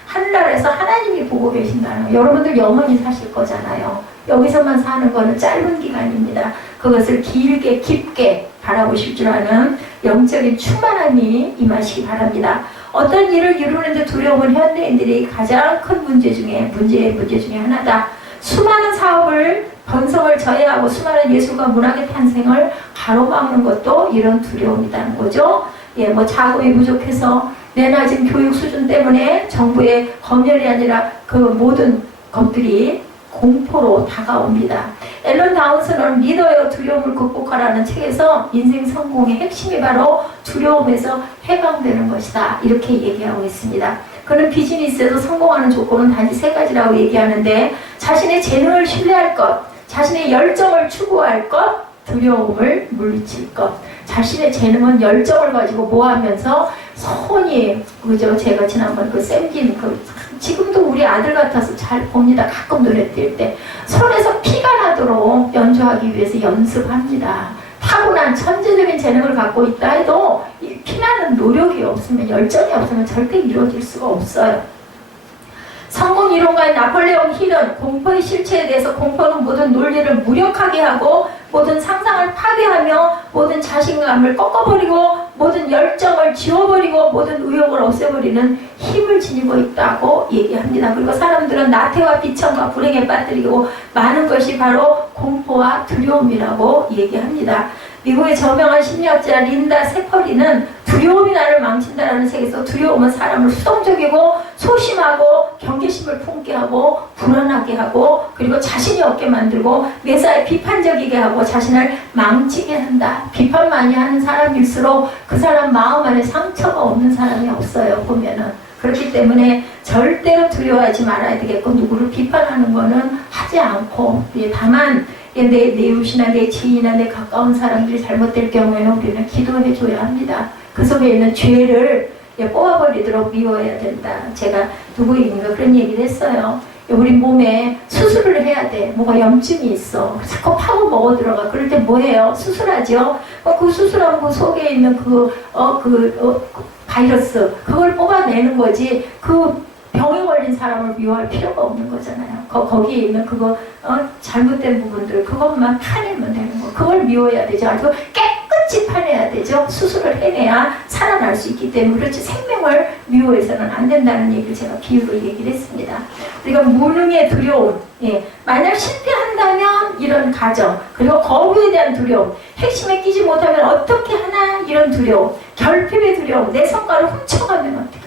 하늘나라에서 하나님이 보고 계신다는 거. 여러분들 영원히 사실 거잖아요. 여기서만 사는 거는 짧은 기간입니다. 그것을 길게 깊게 바라보실 줄 아는 영적인 충만함이 임하시기 바랍니다. 어떤 일을 이루는데 두려움은 현대인들이 가장 큰 문제 중에 하나다. 수많은 사업을 번성을 저해하고 수많은 예술과 문학의 탄생을 가로막는 것도 이런 두려움이라는 거죠. 뭐 자금이 부족해서 내 낮은 교육 수준 때문에 정부의 검열이 아니라 그 모든 것들이 공포로 다가옵니다. 앨런 다운슨은 리더의 두려움을 극복하라는 책에서 인생 성공의 핵심이 바로 두려움에서 해방되는 것이다. 이렇게 얘기하고 있습니다. 그는 비즈니스에서 성공하는 조건은 단지 세 가지라고 얘기하는데 자신의 재능을 신뢰할 것, 자신의 열정을 추구할 것, 두려움을 물리칠 것. 자신의 재능은 열정을 가지고 모하면서 손이 그죠? 제가 지난번 그 샘진 지금도 우리 아들 같아서 잘 봅니다. 가끔 눈에 띌 때 손에서 피가 나도록 연주하기 위해서 연습합니다. 타고난 천재적인 재능을 갖고 있다 해도 피나 하라는 노력이 없으면, 열정이 없으면 절대 이루어질 수가 없어요. 성공 이론가인 나폴레옹 힐은 공포의 실체에 대해서 공포는 모든 논리를 무력하게 하고 모든 상상을 파괴하며 모든 자신감을 꺾어버리고 모든 열정을 지워버리고 모든 의욕을 없애버리는 힘을 지니고 있다고 얘기합니다. 그리고 사람들은 나태와 비천과 불행에 빠뜨리고 많은 것이 바로 공포와 두려움이라고 얘기합니다. 미국의 저명한 심리학자 린다 세퍼리는 두려움이 나를 망친다라는 책에서 두려움은 사람을 수동적이고 소심하고 경계심을 품게 하고 불안하게 하고 그리고 자신이 없게 만들고 매사에 비판적이게 하고 자신을 망치게 한다. 비판 많이 하는 사람일수록 그 사람 마음 안에 상처가 없는 사람이 없어요. 보면은. 그렇기 때문에 절대로 두려워하지 말아야 되겠고 누구를 비판하는 거는 하지 않고 다만 내 이웃이나 내 지인이나 내 가까운 사람들이 잘못될 경우에는 우리는 기도해 줘야 합니다. 그 속에 있는 죄를 뽑아버리도록 미워해야 된다. 제가 누구인가 그런 얘기를 했어요. 우리 몸에 수술을 해야 돼. 뭐가 염증이 있어. 자꾸 파고 먹어 들어가. 그럴 때 뭐 해요? 수술하죠. 그 수술하면 그 속에 있는 바이러스 그걸 뽑아내는 거지. 그 병에 걸린 사람을 미워할 필요가 없는 거잖아요. 거기에 있는 그거 잘못된 부분들 그것만 파내면 되는 거. 그걸 미워해야 되죠. 아주 깨끗이 파내야 되죠. 수술을 해내야 살아날 수 있기 때문에 그렇지 생명을 미워해서는 안 된다는 얘기를 제가 비유로 얘기를 했습니다. 우리가 무능의 두려움, 만약 실패한다면 이런 가정, 그리고 거부에 대한 두려움, 핵심에 끼지 못하면 어떻게 하나 이런 두려움, 결핍의 두려움, 내 성과를 훔쳐가면 어떻게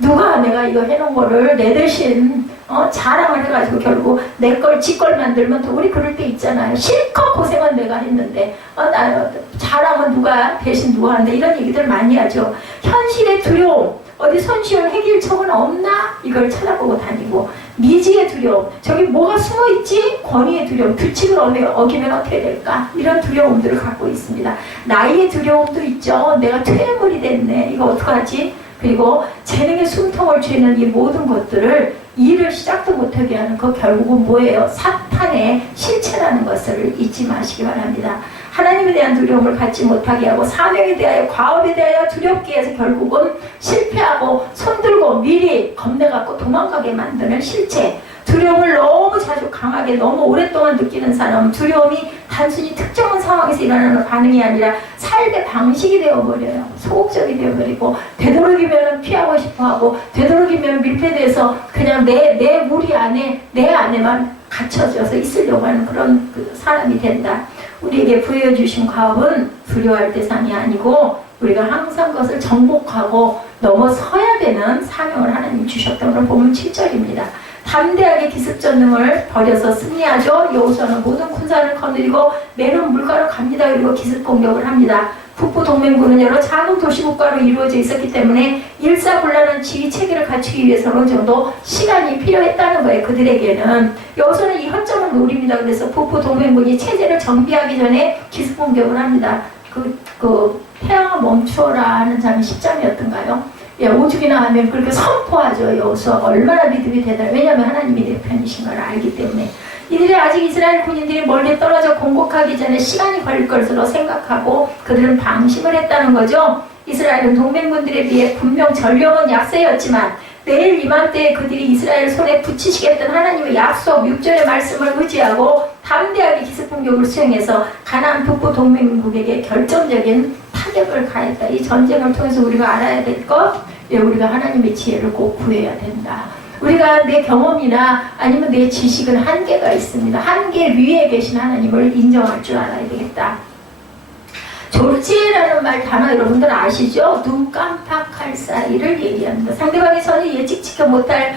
누가 내가 이거 해놓은 거를 내 대신 자랑을 해가지고 결국 내 걸 지 걸 만들면 또 우리 그럴 때 있잖아요. 실컷 고생은 내가 했는데 나 자랑은 누가 대신 누가 한다 이런 얘기들 많이 하죠. 현실의 두려움 어디 손쉬운 해결책은 없나 이걸 찾아보고 다니고 미지의 두려움 저기 뭐가 숨어있지 권위의 두려움 규칙을 어기면 어떻게 될까 이런 두려움들을 갖고 있습니다. 나이의 두려움도 있죠. 내가 퇴물이 됐네 이거 어떡하지 그리고 재능의 숨통을 쥐는 이 모든 것들을 일을 시작도 못하게 하는 그 결국은 뭐예요? 사탄의 실체라는 것을 잊지 마시기 바랍니다. 하나님에 대한 두려움을 갖지 못하게 하고 사명에 대하여 과업에 대하여 두렵게 해서 결국은 실패하고 손들고 미리 겁내갖고 도망가게 만드는 실체 두려움을 너무 자주 강하게 너무 오랫동안 느끼는 사람 두려움이 단순히 특정한 상황에서 일어나는 반응이 아니라 삶의 방식이 되어버려요. 소극적이 되어버리고 되도록이면 피하고 싶어하고 되도록이면 밀폐돼서 그냥 내 무리 안에 내 안에만 갇혀져서 있으려고 하는 그런 사람이 된다. 우리에게 부여주신 과업은 두려워할 대상이 아니고 우리가 항상 그것을 정복하고 넘어서야 되는 사명을 하나님 주셨던 걸 보면 7절입니다. 담대하게 기습 전능을 버려서 승리하죠. 여호수아는 모든 군사를 거느리고 매는 물가로 갑니다. 그리고 기습 공격을 합니다. 북부 동맹군은 여러 작은 도시국가로 이루어져 있었기 때문에 일사불란한 지휘 체계를 갖추기 위해서는 어느 정도 시간이 필요했다는 거예요. 그들에게는. 여기서는 이 허점을 노립니다. 그래서 북부 동맹군이 체제를 정비하기 전에 기습 공격을 합니다. 태양아 멈추어라 하는 장이 10장이었던가요? 오죽이나 하면 그렇게 선포하죠. 여호수아가 얼마나 믿음이 대단해. 왜냐하면 하나님이 내 편이신 걸 알기 때문에. 이들이 아직 이스라엘 군인들이 멀리 떨어져 공격하기 전에 시간이 걸릴 것으로 생각하고 그들은 방심을 했다는 거죠. 이스라엘은 동맹군들에 비해 분명 전력은 약세였지만 내일 이맘때에 그들이 이스라엘 손에 붙이시겠던 하나님의 약속 6절의 말씀을 의지하고 담대하게 기습 공격을 수행해서 가나안 북부 동맹국에게 결정적인 타격을 가했다. 이 전쟁을 통해서 우리가 알아야 될 것, 우리가 하나님의 지혜를 꼭 구해야 된다. 우리가 내 경험이나 아니면 내 지식은 한계가 있습니다. 한계 위에 계신 하나님을 인정할 줄 알아야 되겠다. 졸지라는 말 단어 여러분들 아시죠? 눈 깜빡할 사이를 얘기합니다. 상대방이 전혀 예측치켜 못할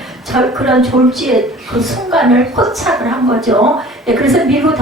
그런 졸지의 그 순간을 포착을 한 거죠. 그래서 밀고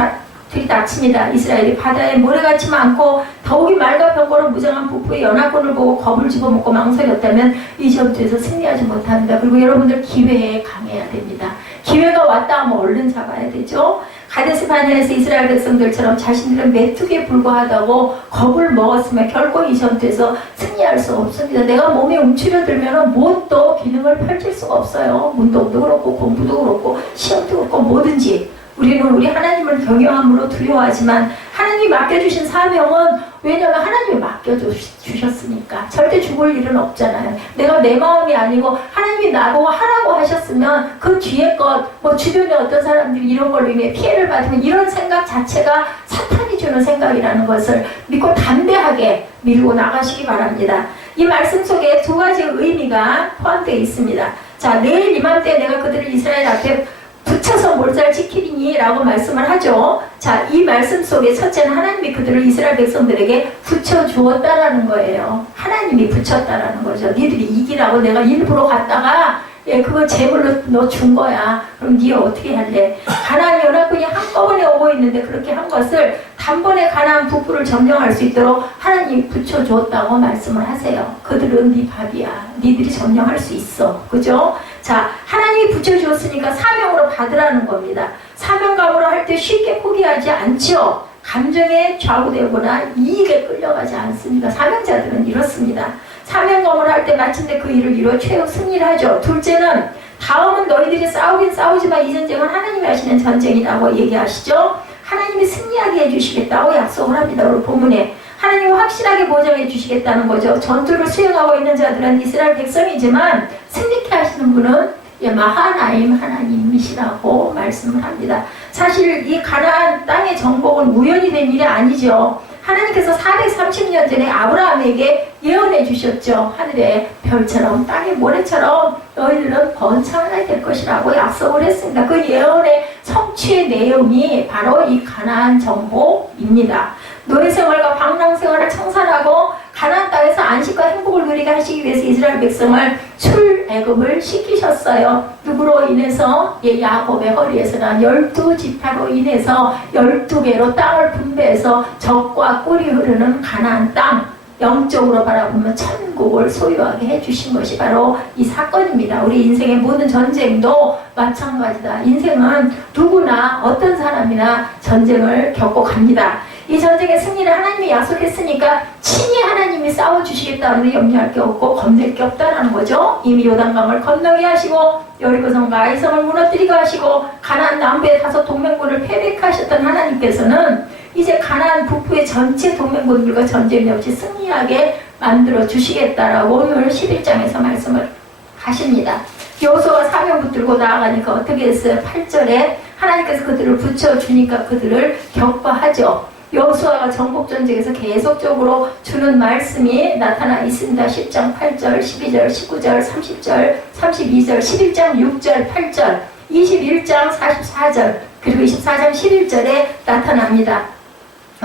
들이닥칩니다. 이스라엘이 바다에 모래같이 많고 더욱이 맑아 병거로 무장한 북부의 연합군을 보고 겁을 집어먹고 망설였다면 이 전투에서 승리하지 못합니다. 그리고 여러분들 기회에 강해야 됩니다. 기회가 왔다 하면 얼른 잡아야 되죠. 가데스 바네아에서 이스라엘 백성들처럼 자신들은 메뚜기에 불과하다고 겁을 먹었으면 결코 이 전투에서 승리할 수 없습니다. 내가 몸에 움츠려들면 무엇도 기능을 펼칠 수가 없어요. 운동도 그렇고 공부도 그렇고 시험도 그렇고 뭐든지 우리는 우리 하나님을 경외함으로 두려워하지만 하나님이 맡겨주신 사명은 왜냐하면 하나님이 맡겨주셨으니까 절대 죽을 일은 없잖아요. 내가 내 마음이 아니고 하나님이 나보고 하라고 하셨으면 그 뒤에 것, 뭐 주변에 어떤 사람들이 이런 걸로 인해 피해를 받으면 이런 생각 자체가 사탄이 주는 생각이라는 것을 믿고 담대하게 밀고 나가시기 바랍니다. 이 말씀 속에 두 가지 의미가 포함되어 있습니다. 자, 내일 이맘때 내가 그들을 이스라엘 앞에 붙여서 몰살 지키리니 라고 말씀을 하죠. 자, 이 말씀 속에 첫째는 하나님이 그들을 이스라엘 백성들에게 붙여주었다라는 거예요. 하나님이 붙였다라는 거죠. 니들이 이기라고 내가 일부러 갔다가 그거 제물로 너 준 거야. 그럼 니 어떻게 할래? 가나안 연합군이 한꺼번에 오고 있는데 그렇게 한 것을 단번에 가나안 북부를 점령할 수 있도록 하나님이 붙여줬다고 말씀을 하세요. 그들은 네 밥이야. 니들이 점령할 수 있어. 그죠? 자, 하나님이 붙여주었으니까 사명으로 받으라는 겁니다. 사명감으로 할 때 쉽게 포기하지 않죠. 감정에 좌우되거나 이익에 끌려가지 않습니다. 사명자들은 이렇습니다. 사명감으로 할 때 마침내 그 일을 이루어 최후 승리를 하죠. 둘째는 다음은 너희들이 싸우긴 싸우지만 이 전쟁은 하나님이 하시는 전쟁이라고 얘기하시죠. 하나님이 승리하게 해주시겠다고 약속을 합니다. 오늘 본문에 하나님이 확실하게 보장해 주시겠다는 거죠. 전투를 수행하고 있는 자들은 이스라엘 백성이지만 승리케 하시는 분은 마하나임 하나님이시라고 말씀을 합니다. 사실 이 가나안 땅의 정복은 우연히 된 일이 아니죠. 하나님께서 430년 전에 아브라함에게 예언해 주셨죠. 하늘의 별처럼 땅의 모래처럼 너희들은 번창하게 될 것이라고 약속을 했습니다. 그 예언의 성취의 내용이 바로 이 가나안 정복입니다. 노예 생활과 방랑 생활을 청산하고 가나안 땅에서 안식과 행복을 누리게 하시기 위해서 이스라엘 백성을 출애굽을 시키셨어요. 누구로 인해서? 야곱의 허리에서 난 12지파로 인해서 12배로 땅을 분배해서 적과 꿀이 흐르는 가나안 땅, 영적으로 바라보면 천국을 소유하게 해주신 것이 바로 이 사건입니다. 우리 인생의 모든 전쟁도 마찬가지다. 인생은 누구나 어떤 사람이나 전쟁을 겪고 갑니다. 이 전쟁의 승리를 하나님이 약속했으니까 친히 하나님이 싸워주시겠다는 염려할 게 없고 겁낼 게 없다는 거죠. 이미 요단강을 건너게 하시고 여리고성과 아이성을 무너뜨리게 하시고 가나안 남부의 5 동맹군을 패배하셨던 하나님께서는 이제 가나안 북부의 전체 동맹군들과 전쟁이 없이 승리하게 만들어 주시겠다라고 오늘 11장에서 말씀을 하십니다. 여호수아가 사명 붙들고 나아가니까 어떻게 했어요? 8절에 하나님께서 그들을 붙여주니까 그들을 격파하죠. 여호수아가 정복전쟁에서 계속적으로 주는 말씀이 나타나 있습니다. 10장 8절, 12절, 19절, 30절, 32절, 11장 6절, 8절, 21장 44절, 그리고 24장 11절에 나타납니다.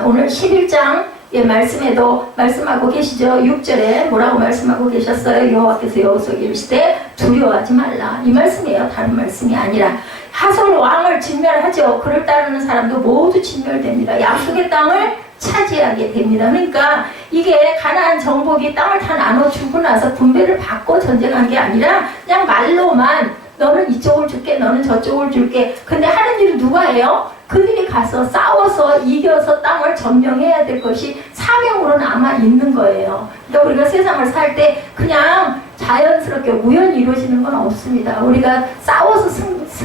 오늘 11장의 말씀에도 말씀하고 계시죠. 6절에 뭐라고 말씀하고 계셨어요? 여호와께서 여호수아에게 이르시되 두려워하지 말라. 이 말씀이에요. 다른 말씀이 아니라. 하솔 왕을 진멸하죠. 그를 따르는 사람도 모두 진멸됩니다. 약속의 땅을 차지하게 됩니다. 그러니까 이게 가나안 정복이 땅을 다 나눠주고 나서 분배를 받고 전쟁한 게 아니라 그냥 말로만 너는 이쪽을 줄게, 너는 저쪽을 줄게. 근데 하는 일은 누가 해요? 그들이 가서 싸워서 이겨서 땅을 점령해야 될 것이 사명으로 남아 있는 거예요. 그러니까 우리가 세상을 살 때 그냥 자연스럽게 우연히 이루어지는 건 없습니다. 우리가 싸워서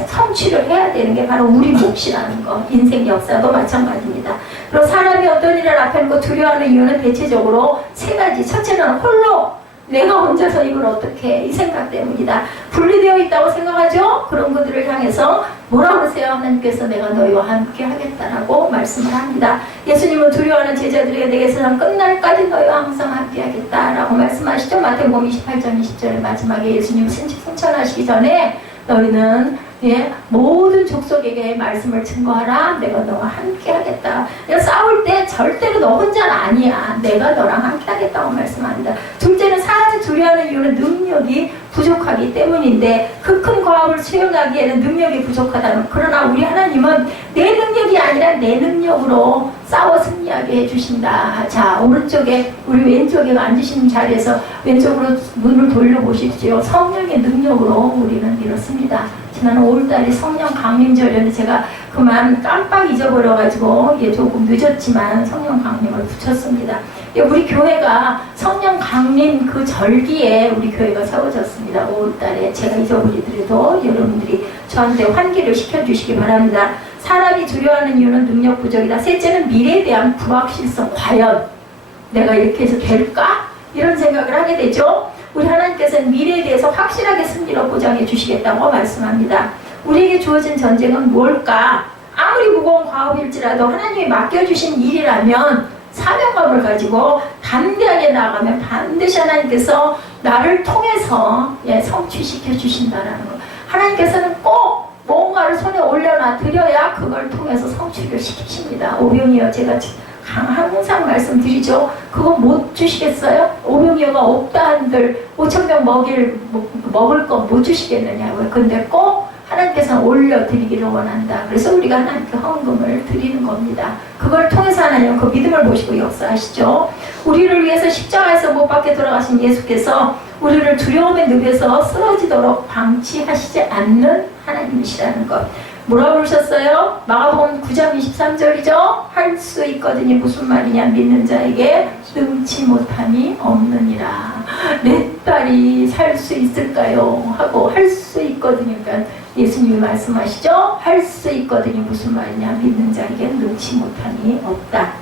성취를 해야 되는 게 바로 우리 몫이라는 거. 인생 역사도 마찬가지입니다. 그리고 사람이 어떤 일을 앞에 놓고 두려워하는 이유는 대체적으로 3가지. 첫째는 홀로 내가 혼자서 이걸 어떻게 해? 이 생각 때문이다. 분리되어 있다고 생각하죠? 그런 분들을 향해서 뭐라고 그러세요? 하나님께서 내가 너희와 함께 하겠다라고 말씀을 합니다. 예수님은 두려워하는 제자들에게 내게 세상 끝날까지 너희와 항상 함께 하겠다라고 말씀하시죠. 마태복음 28장 20절의 마지막에 예수님 승천하시기 전에 너희는 모든 족속에게 말씀을 증거하라. 내가 너와 함께 하겠다. 싸울 때 절대로 너 혼자는 아니야. 내가 너랑 함께 하겠다고 말씀합니다. 둘째는 사람이 두려워하는 이유는 능력이 부족하기 때문인데 그 큰 과업을 수행하기에는 능력이 부족하다는. 그러나 우리 하나님은 내 능력이 아니라 내 능력으로 싸워 승리하게 해주신다. 자, 오른쪽에 우리 왼쪽에 앉으신 자리에서 왼쪽으로 눈을 돌려보십시오. 성령의 능력으로 우리는 이렇습니다. 지난 5월달에 성령 강림절에는 제가 그만 깜빡 잊어버려가지고 조금 늦었지만 성령 강림을 붙였습니다. 우리 교회가 성령 강림 그 절기에 우리 교회가 세워졌습니다. 5월달에 제가 잊어버리더라도 여러분들이 저한테 환기를 시켜주시기 바랍니다. 사람이 두려워하는 이유는 능력 부족이다. 셋째는 미래에 대한 불확실성. 과연 내가 이렇게 해서 될까? 이런 생각을 하게 되죠. 우리 하나님께서는 미래에 대해서 확실하게 승리로 보장해 주시겠다고 말씀합니다. 우리에게 주어진 전쟁은 뭘까? 아무리 무거운 과업일지라도 하나님이 맡겨주신 일이라면 사명감을 가지고 담대하게 나아가면 반드시 하나님께서 나를 통해서 성취시켜 주신다는 것. 하나님께서는 꼭 뭔가를 손에 올려놔 드려야 그걸 통해서 성취를 시키십니다. 오병이어 제가 항상 말씀드리죠. 그거 못 주시겠어요? 오병이어가 없다 한들 5,000명 먹을 거 못 주시겠느냐고요. 근데 꼭 하나님께서 올려드리기를 원한다. 그래서 우리가 하나님께 헌금을 드리는 겁니다. 그걸 통해서 하나님은 그 믿음을 보시고 역사하시죠. 우리를 위해서 십자가에서 못 박혀 돌아가신 예수께서 우리를 두려움의 늪에서 쓰러지도록 방치하시지 않는 하나님이시라는 것. 뭐라고 그러셨어요? 마가복음 9장 23절이죠. 할 수 있거든요. 무슨 말이냐? 믿는 자에게 능치 못함이 없느니라. 내 딸이 살 수 있을까요? 하고 할 수 있거든요. 그러니까 예수님이 말씀하시죠. 할 수 있거든요. 무슨 말이냐? 믿는 자에게 능치 못함이 없다.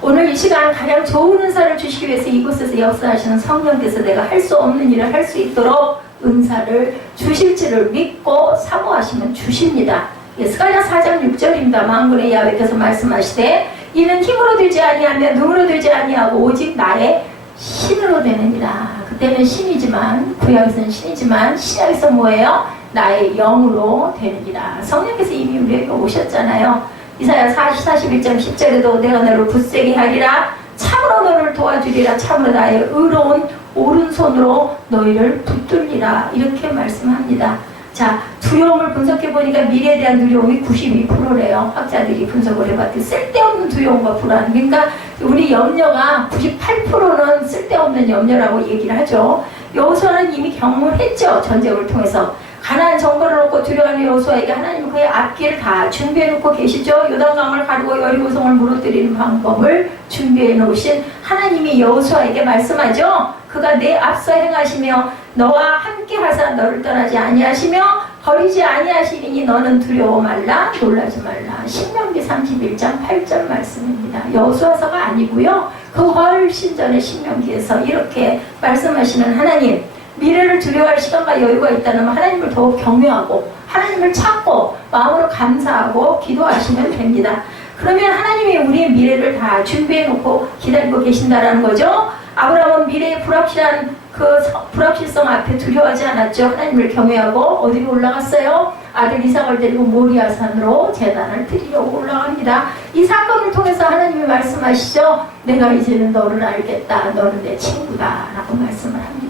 오늘 이 시간 가장 좋은 은사를 주시기 위해서 이곳에서 역사하시는 성령께서 내가 할 수 없는 일을 할 수 있도록 은사를 주실지를 믿고 사모하시면 주십니다. 스가랴 4장 6절입니다. 만군의 야훼께서 말씀하시되 이는 힘으로 되지 아니하며 능으로 되지 아니하고 오직 나의 신으로 되느니라. 그때는 신이지만 구약에서는 신이지만 신약에서 뭐예요? 나의 영으로 되느니라. 성령께서 이미 우리에게 오셨잖아요. 이사야 41장 10절에도 내가 너를 굳세게 하리라. 참으로 너를 도와주리라. 참으로 나의 의로운 오른손으로 너희를 붙들리라. 이렇게 말씀합니다. 자, 두려움을 분석해보니까 미래에 대한 두려움이 92%래요. 학자들이 분석을 해봤더니 쓸데없는 두려움과 불안. 그러니까 우리 염려가 98%는 쓸데없는 염려라고 얘기를 하죠. 여호수아는 이미 경험을 했죠. 전쟁을 통해서. 가나안 정벌을 놓고 두려워하는 여호수아에게 하나님은 그의 앞길을 다 준비해 놓고 계시죠. 요단강을 가르고 여리고성을 무너뜨리는 방법을 준비해 놓으신 하나님이 여호수아에게 말씀하죠. 그가 내 앞서 행하시며 너와 함께 하사 너를 떠나지 아니하시며 버리지 아니하시리니 너는 두려워 말라 놀라지 말라. 신명기 31장 8절 말씀입니다. 여호수아서가 아니고요. 그 훨씬 전에 신명기에서 이렇게 말씀하시는 하나님, 미래를 두려워할 시간과 여유가 있다면 하나님을 더욱 경외하고 하나님을 찾고 마음으로 감사하고 기도하시면 됩니다. 그러면 하나님이 우리의 미래를 다 준비해 놓고 기다리고 계신다라는 거죠. 아브라함은 미래의 불확실한 그 불확실성 앞에 두려워하지 않았죠. 하나님을 경외하고 어디로 올라갔어요? 아들 이삭을 데리고 모리아산으로 제단을 드리려고 올라갑니다. 이 사건을 통해서 하나님이 말씀하시죠. 내가 이제는 너를 알겠다. 너는 내 친구다. 라고 말씀을 합니다.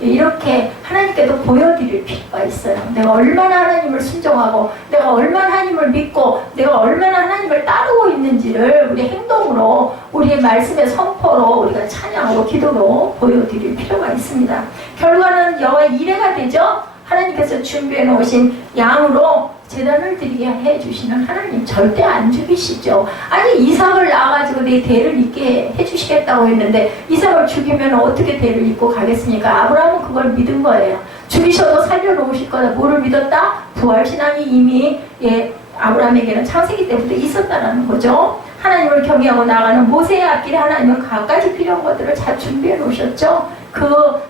이렇게 하나님께도 보여드릴 필요가 있어요. 내가 얼마나 하나님을 순종하고 내가 얼마나 하나님을 믿고 내가 얼마나 하나님을 따르고 있는지를 우리 행동으로 우리의 말씀의 선포로 우리가 찬양하고 기도로 보여드릴 필요가 있습니다. 결과는 여호와의 이레가 되죠. 하나님께서 준비해 놓으신 양으로 제단을 드리게 해주시는 하나님 절대 안 죽이시죠. 아니 이삭을 낳아가지고 내 대를 잇게 해주시겠다고 했는데 이삭을 죽이면 어떻게 대를 잇고 가겠습니까? 아브라함은 그걸 믿은 거예요. 죽이셔도 살려놓으실 거다. 뭐를 믿었다? 부활신앙이 이미 아브라함에게는 창세기 때부터 있었다는 거죠. 하나님을 경외하고 나가는 모세의 앞길에 하나님은 갖가지 필요한 것들을 잘 준비해 놓으셨죠. 그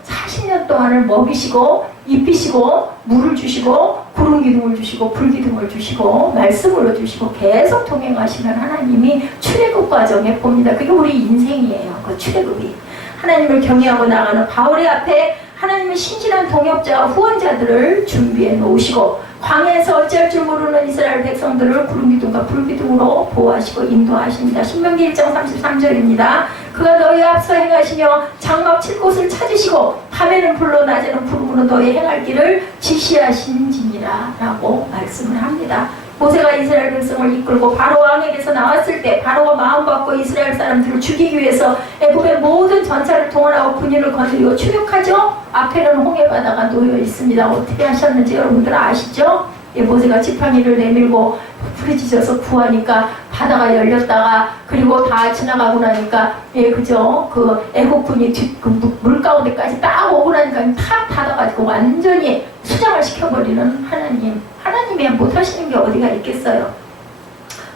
40년 동안을 먹이시고 입히시고 물을 주시고 구름 기둥을 주시고 불 기둥을 주시고 말씀으로 주시고 계속 동행하시는 하나님이 출애굽 과정에 봅니다. 그게 우리 인생이에요. 그 출애굽이. 하나님을 경외하고 나가는 바울의 앞에 하나님의 신실한 동역자와 후원자들을 준비해 놓으시고 광야에서 어찌할 줄 모르는 이스라엘 백성들을 구름기둥과 불기둥으로 보호하시고 인도하십니다. 신명기 1장 33절입니다. 그가 너희 앞서 행하시며 장막 칠 곳을 찾으시고 밤에는 불로 낮에는 구름으로 너희 행할 길을 지시하신지니라 라고 말씀을 합니다. 모세가 이스라엘 백성을 이끌고 바로 왕에게서 나왔을 때 바로가 마음받고 이스라엘 사람들을 죽이기 위해서 애굽의 모든 전차를 동원하고 군인을 거느리고 추격하죠. 앞에는 홍해 바다가 놓여 있습니다. 어떻게 하셨는지 여러분들 아시죠? 모세가 지팡이를 내밀고 부르짖어서 구하니까 바다가 열렸다가 그리고 다 지나가고 나니까 그죠? 그 애국군이 물 가운데까지 딱 오고 나니까 탁 닫아가지고 완전히 수장을 시켜버리는 하나님이 못하시는 게 어디가 있겠어요?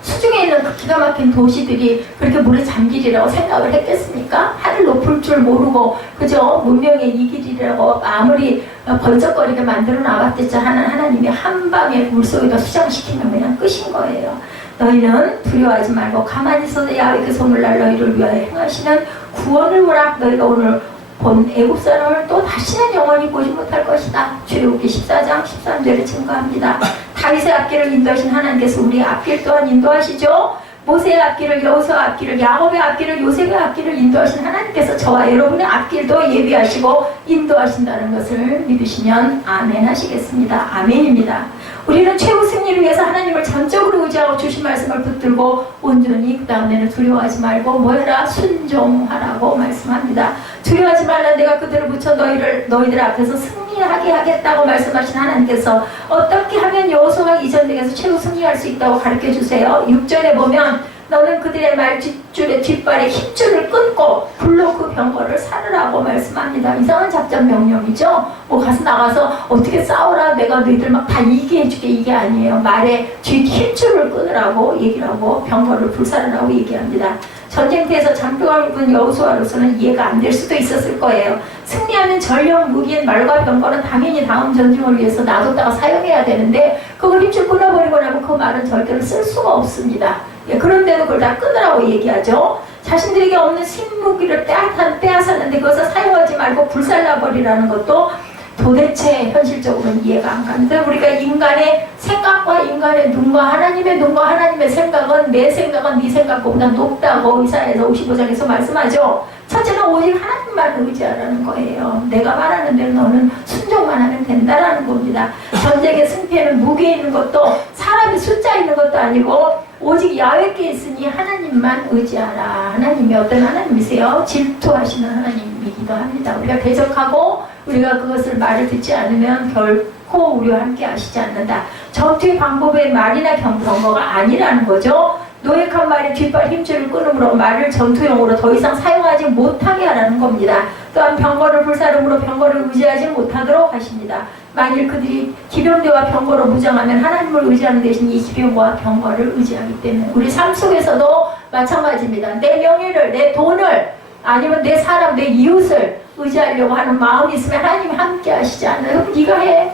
수중에 있는 그 기가 막힌 도시들이 그렇게 물에 잠기리라고 생각을 했겠습니까? 하늘 높을 줄 모르고 그저 문명의 이 길이라고 아무리 번쩍거리게 만들어 나갔댔자 하나님이 한 방에 물속에다 수장시키면 그냥 끝인 거예요. 너희는 두려워하지 말고 가만히 있어도 야훼께서 오늘날 너희를 위하여 행하시는 구원을 보라. 너희가 오늘 본 애굽 사람을 또 다시는 영원히 보지 못할 것이다. 출애굽기 14장 13절에 증거합니다. 다윗의 앞길을 인도하신 하나님께서 우리의 앞길 또한 인도하시죠. 모세의 앞길을, 여호수아의 앞길을, 야곱의 앞길을, 요셉의 앞길을 인도하신 하나님께서 저와 여러분의 앞길도 예비하시고 인도하신다는 것을 믿으시면 아멘 하시겠습니다. 아멘입니다. 우리는 최후 승리를 위해서 하나님을 전적으로 의지하고 주신 말씀을 붙들고 온전히 그 다음에는 두려워하지 말고 뭐해라? 순종하라고 말씀합니다. 두려워하지 말라. 내가 그들을 붙여 너희들 앞에서 승리하게 하겠다고 말씀하신 하나님께서 어떻게 하면 여호수아가 이전에서 최후 승리할 수 있다고 가르쳐 주세요. 6절에 보면 너는 그들의 말 뒷줄에 뒷발에 힘줄을 끊고 불로 그 병거를 사르라고 말씀합니다. 이상한 작전 명령이죠. 뭐 가서 나가서 어떻게 싸우라 내가 너희들 막 다 이기게 해줄게 이게 아니에요. 말에 뒷 힘줄을 끊으라고 얘기를 하고 병거를 불사르라고 얘기합니다. 전쟁터에서 장병을 입은 여호수아로서는 이해가 안 될 수도 있었을 거예요. 승리하는 전력 무기인 말과 병거는 당연히 다음 전쟁을 위해서 놔뒀다가 사용해야 되는데 그걸 힘줄 끊어버리고 나면 그 말은 절대로 쓸 수가 없습니다. 그런데도 그걸 다 끊으라고 얘기하죠. 자신들에게 없는 신무기를 빼앗았는데 그것을 사용하지 말고 불살라버리라는 것도 도대체 현실적으로는 이해가 안 가는데 우리가 인간의 생각과 인간의 눈과 하나님의 눈과 하나님의 생각은 내 생각은 네 생각보다 높다고 이사야서 55장에서 말씀하죠. 첫째는 오직 하나님만 의지하라는 거예요. 내가 말하는 대로 너는 순종만 하면 된다라는 겁니다. 전쟁의 승패는 무게에 있는 것도 사람이 숫자 있는 것도 아니고 오직 야훼께 있으니 하나님만 의지하라. 하나님이 어떤 하나님이세요? 질투하시는 하나님이기도 합니다. 우리가 대적하고 우리가 그것을 말을 듣지 않으면 결코 우리와 함께 하시지 않는다. 전투의 방법의 말이나 경거가 아니라는 거죠. 노획한 말이 뒷발 힘줄을 끊음으로 말을 전투용으로 더 이상 사용하지 못하게 하라는 겁니다. 또한 병거를 불사름으로 병거를 의지하지 못하도록 하십니다. 만일 그들이 기병대와 병거로 무장하면 하나님을 의지하는 대신 이 기병과 병거를 의지하기 때문에 우리 삶 속에서도 마찬가지입니다. 내 명예를, 내 돈을 아니면 내 사람, 내 이웃을 의지하려고 하는 마음이 있으면 하나님이 함께 하시지 않나요? 그럼 네가 해.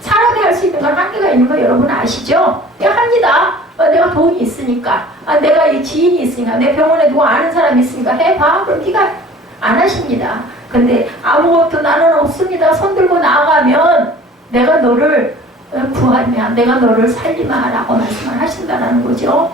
사람이 할 수 있는 건 한계가 있는 거 여러분 아시죠? 내가 합니다. 내가 돈이 있으니까, 내가 이 지인이 있으니까, 내 병원에 누구 아는 사람이 있으니까 해봐. 그럼 네가 안 하십니다. 근데 아무것도 나는 없습니다. 손들고 나아가면 내가 너를 구하며 내가 너를 살리마 라고 말씀을 하신다는 거죠.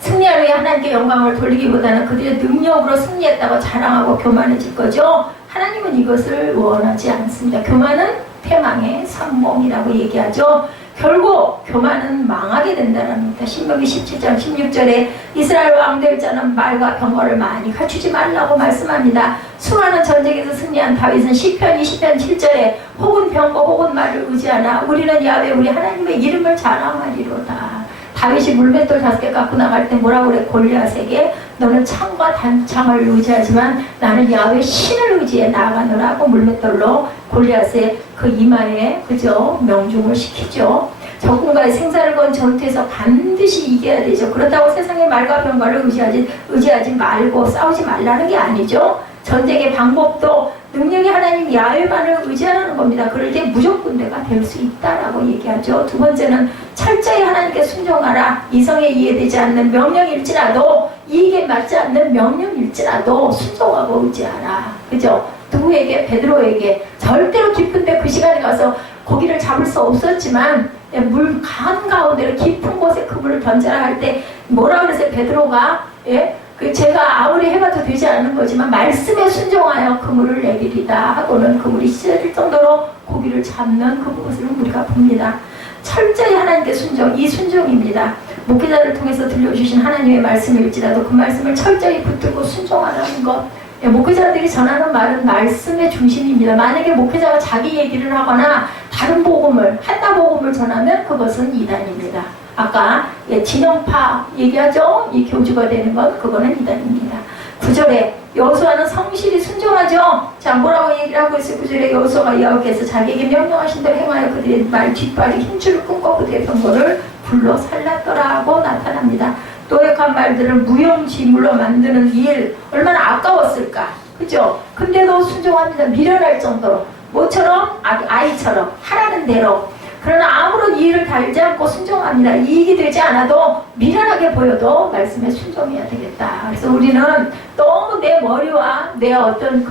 승리하려 하나님께 영광을 돌리기보다는 그들의 능력으로 승리했다고 자랑하고 교만해질 거죠. 하나님은 이것을 원하지 않습니다. 교만은 패망의 선봉이라고 얘기하죠. 결국 교만은 망하게 된다는 겁니다. 신명기 17장 16절에 이스라엘 왕들 자는 말과 병거를 많이 갖추지 말라고 말씀합니다. 수많은 전쟁에서 승리한 다윗은 시편 20편 7절에 혹은 병거 혹은 말을 의지하나 우리는 야훼 우리 하나님의 이름을 자랑하리로다. 다윗이 물맷돌 5개 갖고 나갈 때 뭐라고 그래? 골리앗에게 너는 창과 단창을 의지하지만 나는 야훼 신을 의지해 나아가노라고 물맷돌로 골리앗의 그 이마에 그죠? 명중을 시키죠. 적군과의 생사를 건 전투에서 반드시 이겨야 되죠. 그렇다고 세상의 말과 병거를 의지하지 말고 싸우지 말라는 게 아니죠. 전쟁의 방법도 능력이 하나님 야훼만을 의지하는 겁니다. 그럴 때 무조건 내가 될 수 있다라고 얘기하죠. 두 번째는 철저히 하나님께 순종하라. 이성에 이해되지 않는 명령일지라도 이익에 맞지 않는 명령일지라도 순종하고 의지하라. 그죠? 누구에게? 베드로에게. 절대로 깊은데 그 시간에 가서 고기를 잡을 수 없었지만 물 한가운데로 깊은 곳에 그물을 던져라 할 때 뭐라 그랬어요? 베드로가 제가 아무리 해봐도 되지 않는 거지만 말씀에 순종하여 그물을 내리리다 하고는 그물이 찢어질 정도로 고기를 잡는 그것을 우리가 봅니다. 철저히 하나님께 순종, 이 순종입니다. 목회자를 통해서 들려주신 하나님의 말씀일지라도 그 말씀을 철저히 붙들고 순종하라는 것, 목회자들이 전하는 말은 말씀의 중심입니다. 만약에 목회자가 자기 얘기를 하거나 다른 복음을, 한나 복음을 전하면 그것은 이단입니다. 아까 진영파 얘기하죠? 이 교주가 되는 건 그거는 이단입니다. 9절에 여호수아는 성실히 순종하죠. 자, 뭐라고 얘기를 하고 있어요? 9절에 여호수아가 여호와께서 자기에게 명령하신 대로 행하여 그들의 말 뒷발이 힘줄을 끊고 그들의 병거를 불러 살랐더라고 나타납니다. 노력한 말들을 무용지물로 만드는 일 얼마나 아까웠을까, 그죠? 근데도 순종합니다. 미련할 정도로. 뭐처럼? 아이처럼 하라는 대로. 그러나 아무런 이의를 달지 않고 순종합니다. 이익이 되지 않아도 미련하게 보여도 말씀에 순종해야 되겠다. 그래서 우리는 너무 내 머리와 내 어떤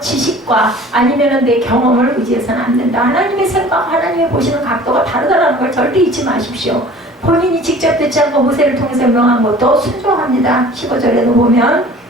지식과 아니면은 내 경험을 의지해서는 안 된다. 하나님의 생각, 하나님이 보시는 각도가 다르다는 걸 절대 잊지 마십시오. 본인이 직접 듣지 않고 모세를 통해서 명한 것도 순종합니다. 15절에도 보면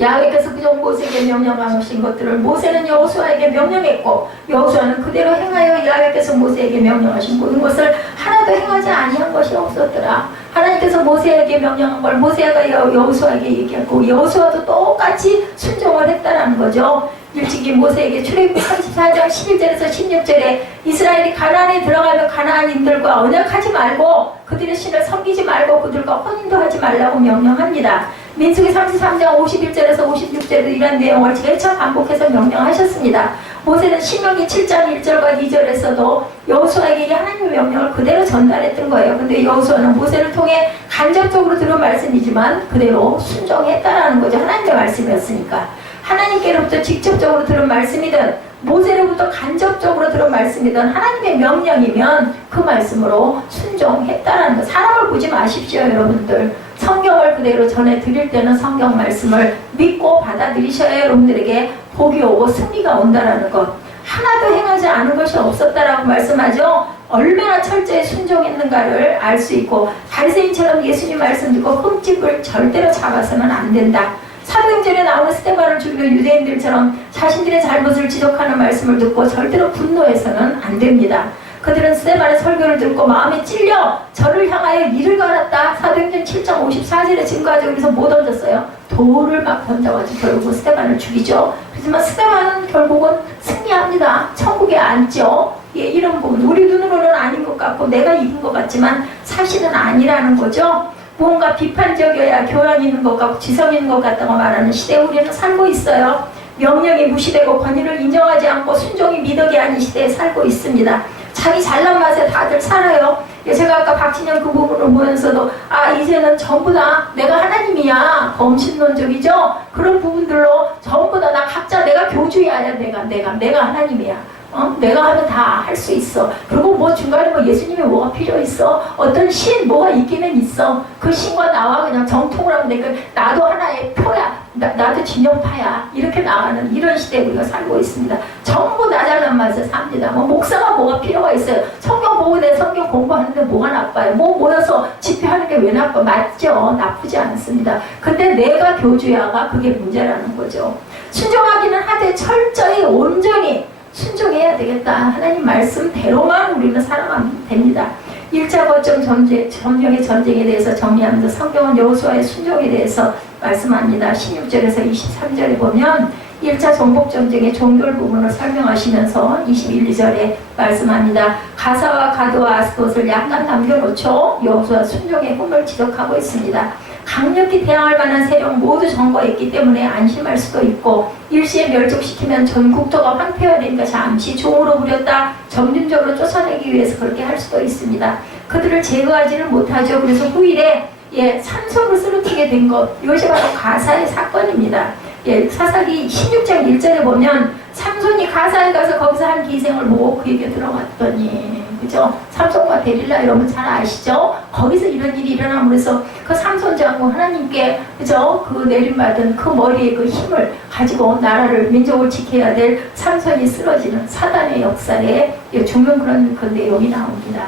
야훼께서 그전 모세에게 명령하신 것들을 모세는 여호수아에게 명령했고 여호수아는 그대로 행하여 야훼께서 모세에게 명령하신 모든 것을 하나도 행하지 아니한 것이 없었더라. 하나님께서 모세에게 명령한 걸 모세가 여호수아에게 얘기했고 여호수아도 똑같이 순종을 했다는 거죠. 일찍이 모세에게 출애굽기 34장 11절에서 16절에 이스라엘이 가나안에 들어가면 가나안인들과 언약하지 말고 그들의 신을 섬기지 말고 그들과 혼인도 하지 말라고 명령합니다. 민수기 33장 51절에서 56절에도 이런 내용을 재차 반복해서 명령하셨습니다. 모세는 신명기 7장 1절과 2절에서도 여호수아에게 하나님의 명령을 그대로 전달했던 거예요. 근데 여호수아는 모세를 통해 간접적으로 들은 말씀이지만 그대로 순종했다라는 거죠. 하나님의 말씀이었으니까. 하나님께로부터 직접적으로 들은 말씀이든 모세로부터 간접적으로 들은 말씀이든 하나님의 명령이면 그 말씀으로 순종했다라는 것. 사람을 보지 마십시오, 여러분들. 성경을 그대로 전해 드릴 때는 성경 말씀을 믿고 받아들이셔야 여러분들에게 복이 오고 승리가 온다라는 것. 하나도 행하지 않은 것이 없었다라고 말씀하죠. 얼마나 철저히 순종했는가를 알 수 있고 바리새인처럼 예수님 말씀 듣고 흠집을 절대로 잡아서는 안 된다. 사도행전에 나오는 스데반을 죽이고 유대인들처럼 자신들의 잘못을 지적하는 말씀을 듣고 절대로 분노해서는 안 됩니다. 그들은 스데반의 설교를 듣고 마음에 찔려 저를 향하여 이를 갈았다. 사도행전 7장 54절에 증거하죠. 그래서 뭐 던졌어요? 돌을 막 던져가지고 결국 스데반을 죽이죠. 하지만 스데반은 결국은 승리합니다. 천국에 앉죠. 예, 이런 부분 우리 눈으로는 아닌 것 같고 내가 이긴 것 같지만 사실은 아니라는 거죠. 무언가 비판적이어야 교양 있는 것 같고 지성 있는 것 같다고 말하는 시대에 우리는 살고 있어요. 명령이 무시되고 권위를 인정하지 않고 순종이 미덕이 아닌 시대에 살고 있습니다. 자기 잘난 맛에 다들 살아요. 제가 아까 박진영 그 부분을 보면서도 이제는 전부 다 내가 하나님이야. 범신론적이죠. 그런 부분들로 전부 다 나 각자 내가 교주야. 내가 하나님이야. 내가 하면 다 할 수 있어. 그리고 뭐 중간에 뭐 예수님이 뭐가 필요 있어? 어떤 신 뭐가 있기는 있어. 그 신과 나와 그냥 정통을 하면 내가 나도 하나의 표야. 나도 진영파야. 이렇게 나가는 이런 시대에 우리가 살고 있습니다. 전부 나 잘난 맛에 삽니다. 목사가 뭐가 필요가 있어요. 성경 보고 내 성경 공부하는데 뭐가 나빠요? 모여서 집회하는 게 왜 나빠? 맞죠? 나쁘지 않습니다. 근데 내가 교주야가 그게 문제라는 거죠. 순종하기는 하되 철저히 온전히 순종해야 되겠다. 하나님 말씀대로만 우리는 살아가면 됩니다. 1차 거점 점령의 전쟁에 대해서 정리하면서 성경은 여호수아의 순종에 대해서 말씀합니다. 16절에서 23절에 보면 1차 정복 전쟁의 종결 부분을 설명하시면서 21, 2절에 말씀합니다. 가사와 가드와 아스돗을 약간 남겨놓죠. 여호수아 순종의 꿈을 지적하고 있습니다. 강력히 대항할 만한 세력 모두 점거했기 때문에 안심할 수도 있고 일시에 멸족시키면 전 국토가 황폐화되니까 잠시 종으로 부렸다 점진적으로 쫓아내기 위해서 그렇게 할 수도 있습니다. 그들을 제거하지는 못하죠. 그래서 후일에 삼손을 쓰러뜨리게 된 것, 이것이 바로 가사의 사건입니다. 사사기 16장 1절에 보면 삼손이 가사에 가서 거기서 한 기생을 보고 그에게 들어갔더니, 그죠? 삼손과 데릴라 여러분 잘 아시죠? 거기서 이런 일이 일어남으로써 그 삼손 장군 하나님께, 그죠? 그 내림받은 그 머리에 그 힘을 가지고 나라를, 민족을 지켜야 될 삼손이 쓰러지는 사단의 역사에 죽는 그런 그 내용이 나옵니다.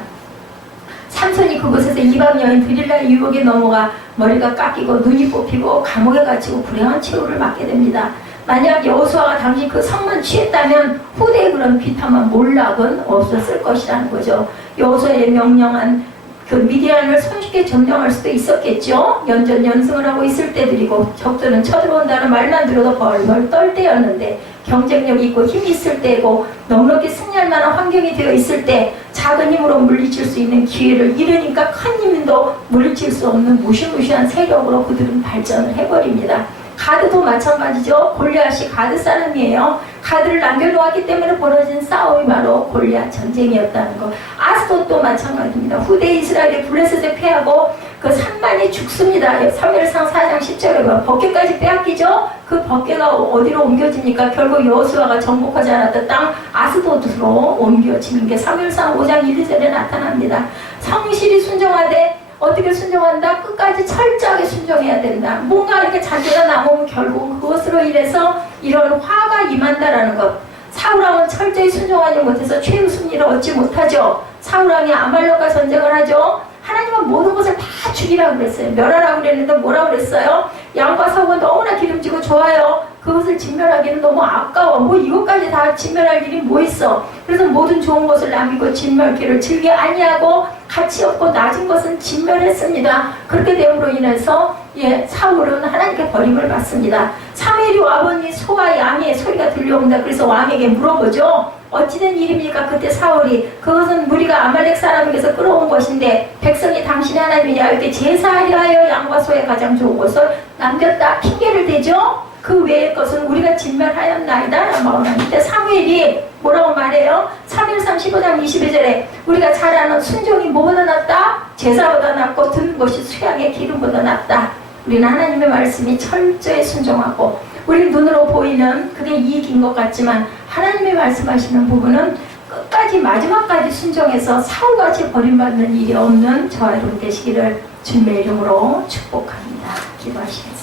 삼손이 그곳에서 이방 여인 드릴라의 유혹에 넘어가 머리가 깎이고 눈이 뽑히고 감옥에 갇히고 불행한 최후를 맞게 됩니다. 만약 여호수아가 당시 그 성만 취했다면 후대에 그런 비참한 몰락은 없었을 것이라는 거죠. 여호수아의 명령한 그 미디안을 손쉽게 점령할 수도 있었겠죠. 연전연승을 하고 있을 때들이고 적들은 쳐들어온다는 말만 들어도 벌벌 떨 때였는데 경쟁력 있고 힘이 있을 때고 넉넉히 승리할 만한 환경이 되어 있을 때 작은 힘으로 물리칠 수 있는 기회를 잃으니까 큰 힘도 물리칠 수 없는 무시무시한 세력으로 그들은 발전을 해버립니다. 가드도 마찬가지죠. 골리앗이 가드 사람이에요. 가드를 남겨놓았기 때문에 벌어진 싸움이 바로 골리앗 전쟁이었다는 거. 아스돗도 마찬가지입니다. 후대 이스라엘이 블레셋에 패하고 그 3만이 죽습니다. 사무엘상 4장 10절에 보면 법궤까지 빼앗기죠. 그 법궤가 어디로 옮겨집니까? 결국 여호수아가 정복하지 않았던 땅 아스돗으로 옮겨지는 게 사무엘상 5장 1, 2절에 나타납니다. 성실히 순종하되 어떻게 순종한다? 끝까지 철저하게 순종해야 된다. 뭔가 이렇게 잔재가 남으면 결국 그것으로 인해서 이런 화가 임한다라는 것. 사울왕은 철저히 순종하지 못해서 최후 승리를 얻지 못하죠. 사울왕이 아말렉과 전쟁을 하죠. 하나님은 모든 것을 다 죽이라고 그랬어요. 멸하라고 그랬는데 뭐라고 그랬어요? 양과 사고가 너무나 기름지고 좋아요. 그것을 진멸하기는 너무 아까워. 뭐 이것까지 다 진멸할 일이 뭐 있어. 그래서 모든 좋은 것을 남기고 진멸기를 즐겨 아니하고 가치 없고 낮은 것은 진멸했습니다. 그렇게 됨으로 인해서 사울은 하나님께 버림을 받습니다. 사무엘이 와보니 소와 양의 소리가 들려온다. 그래서 왕에게 물어보죠. 어찌된 일입니까? 그때 사울이 그것은 무리가 아말렉 사람에게서 끌어온 것인데 백성이 당신의 하나님이냐 이렇게 제사하려 하여 양과 소의 가장 좋은 것을 남겼다. 핑계를 대죠. 그 외의 것은 우리가 진멸하였나이다 라고 말합니다. 이때 사무엘이 뭐라고 말해요? 사무엘상 15장 22절에 우리가 잘 아는 순종이 뭐보다 낫다? 제사보다 낫고 듣는 것이 수양의 기름보다 낫다. 우리는 하나님의 말씀이 철저히 순종하고 우리 눈으로 보이는 그게 이익인 것 같지만 하나님의 말씀하시는 부분은 끝까지 마지막까지 순종해서 사울같이 버림받는 일이 없는 저와 여러분 되시기를 주님의 이름으로 축복합니다. 기도하시겠습니다.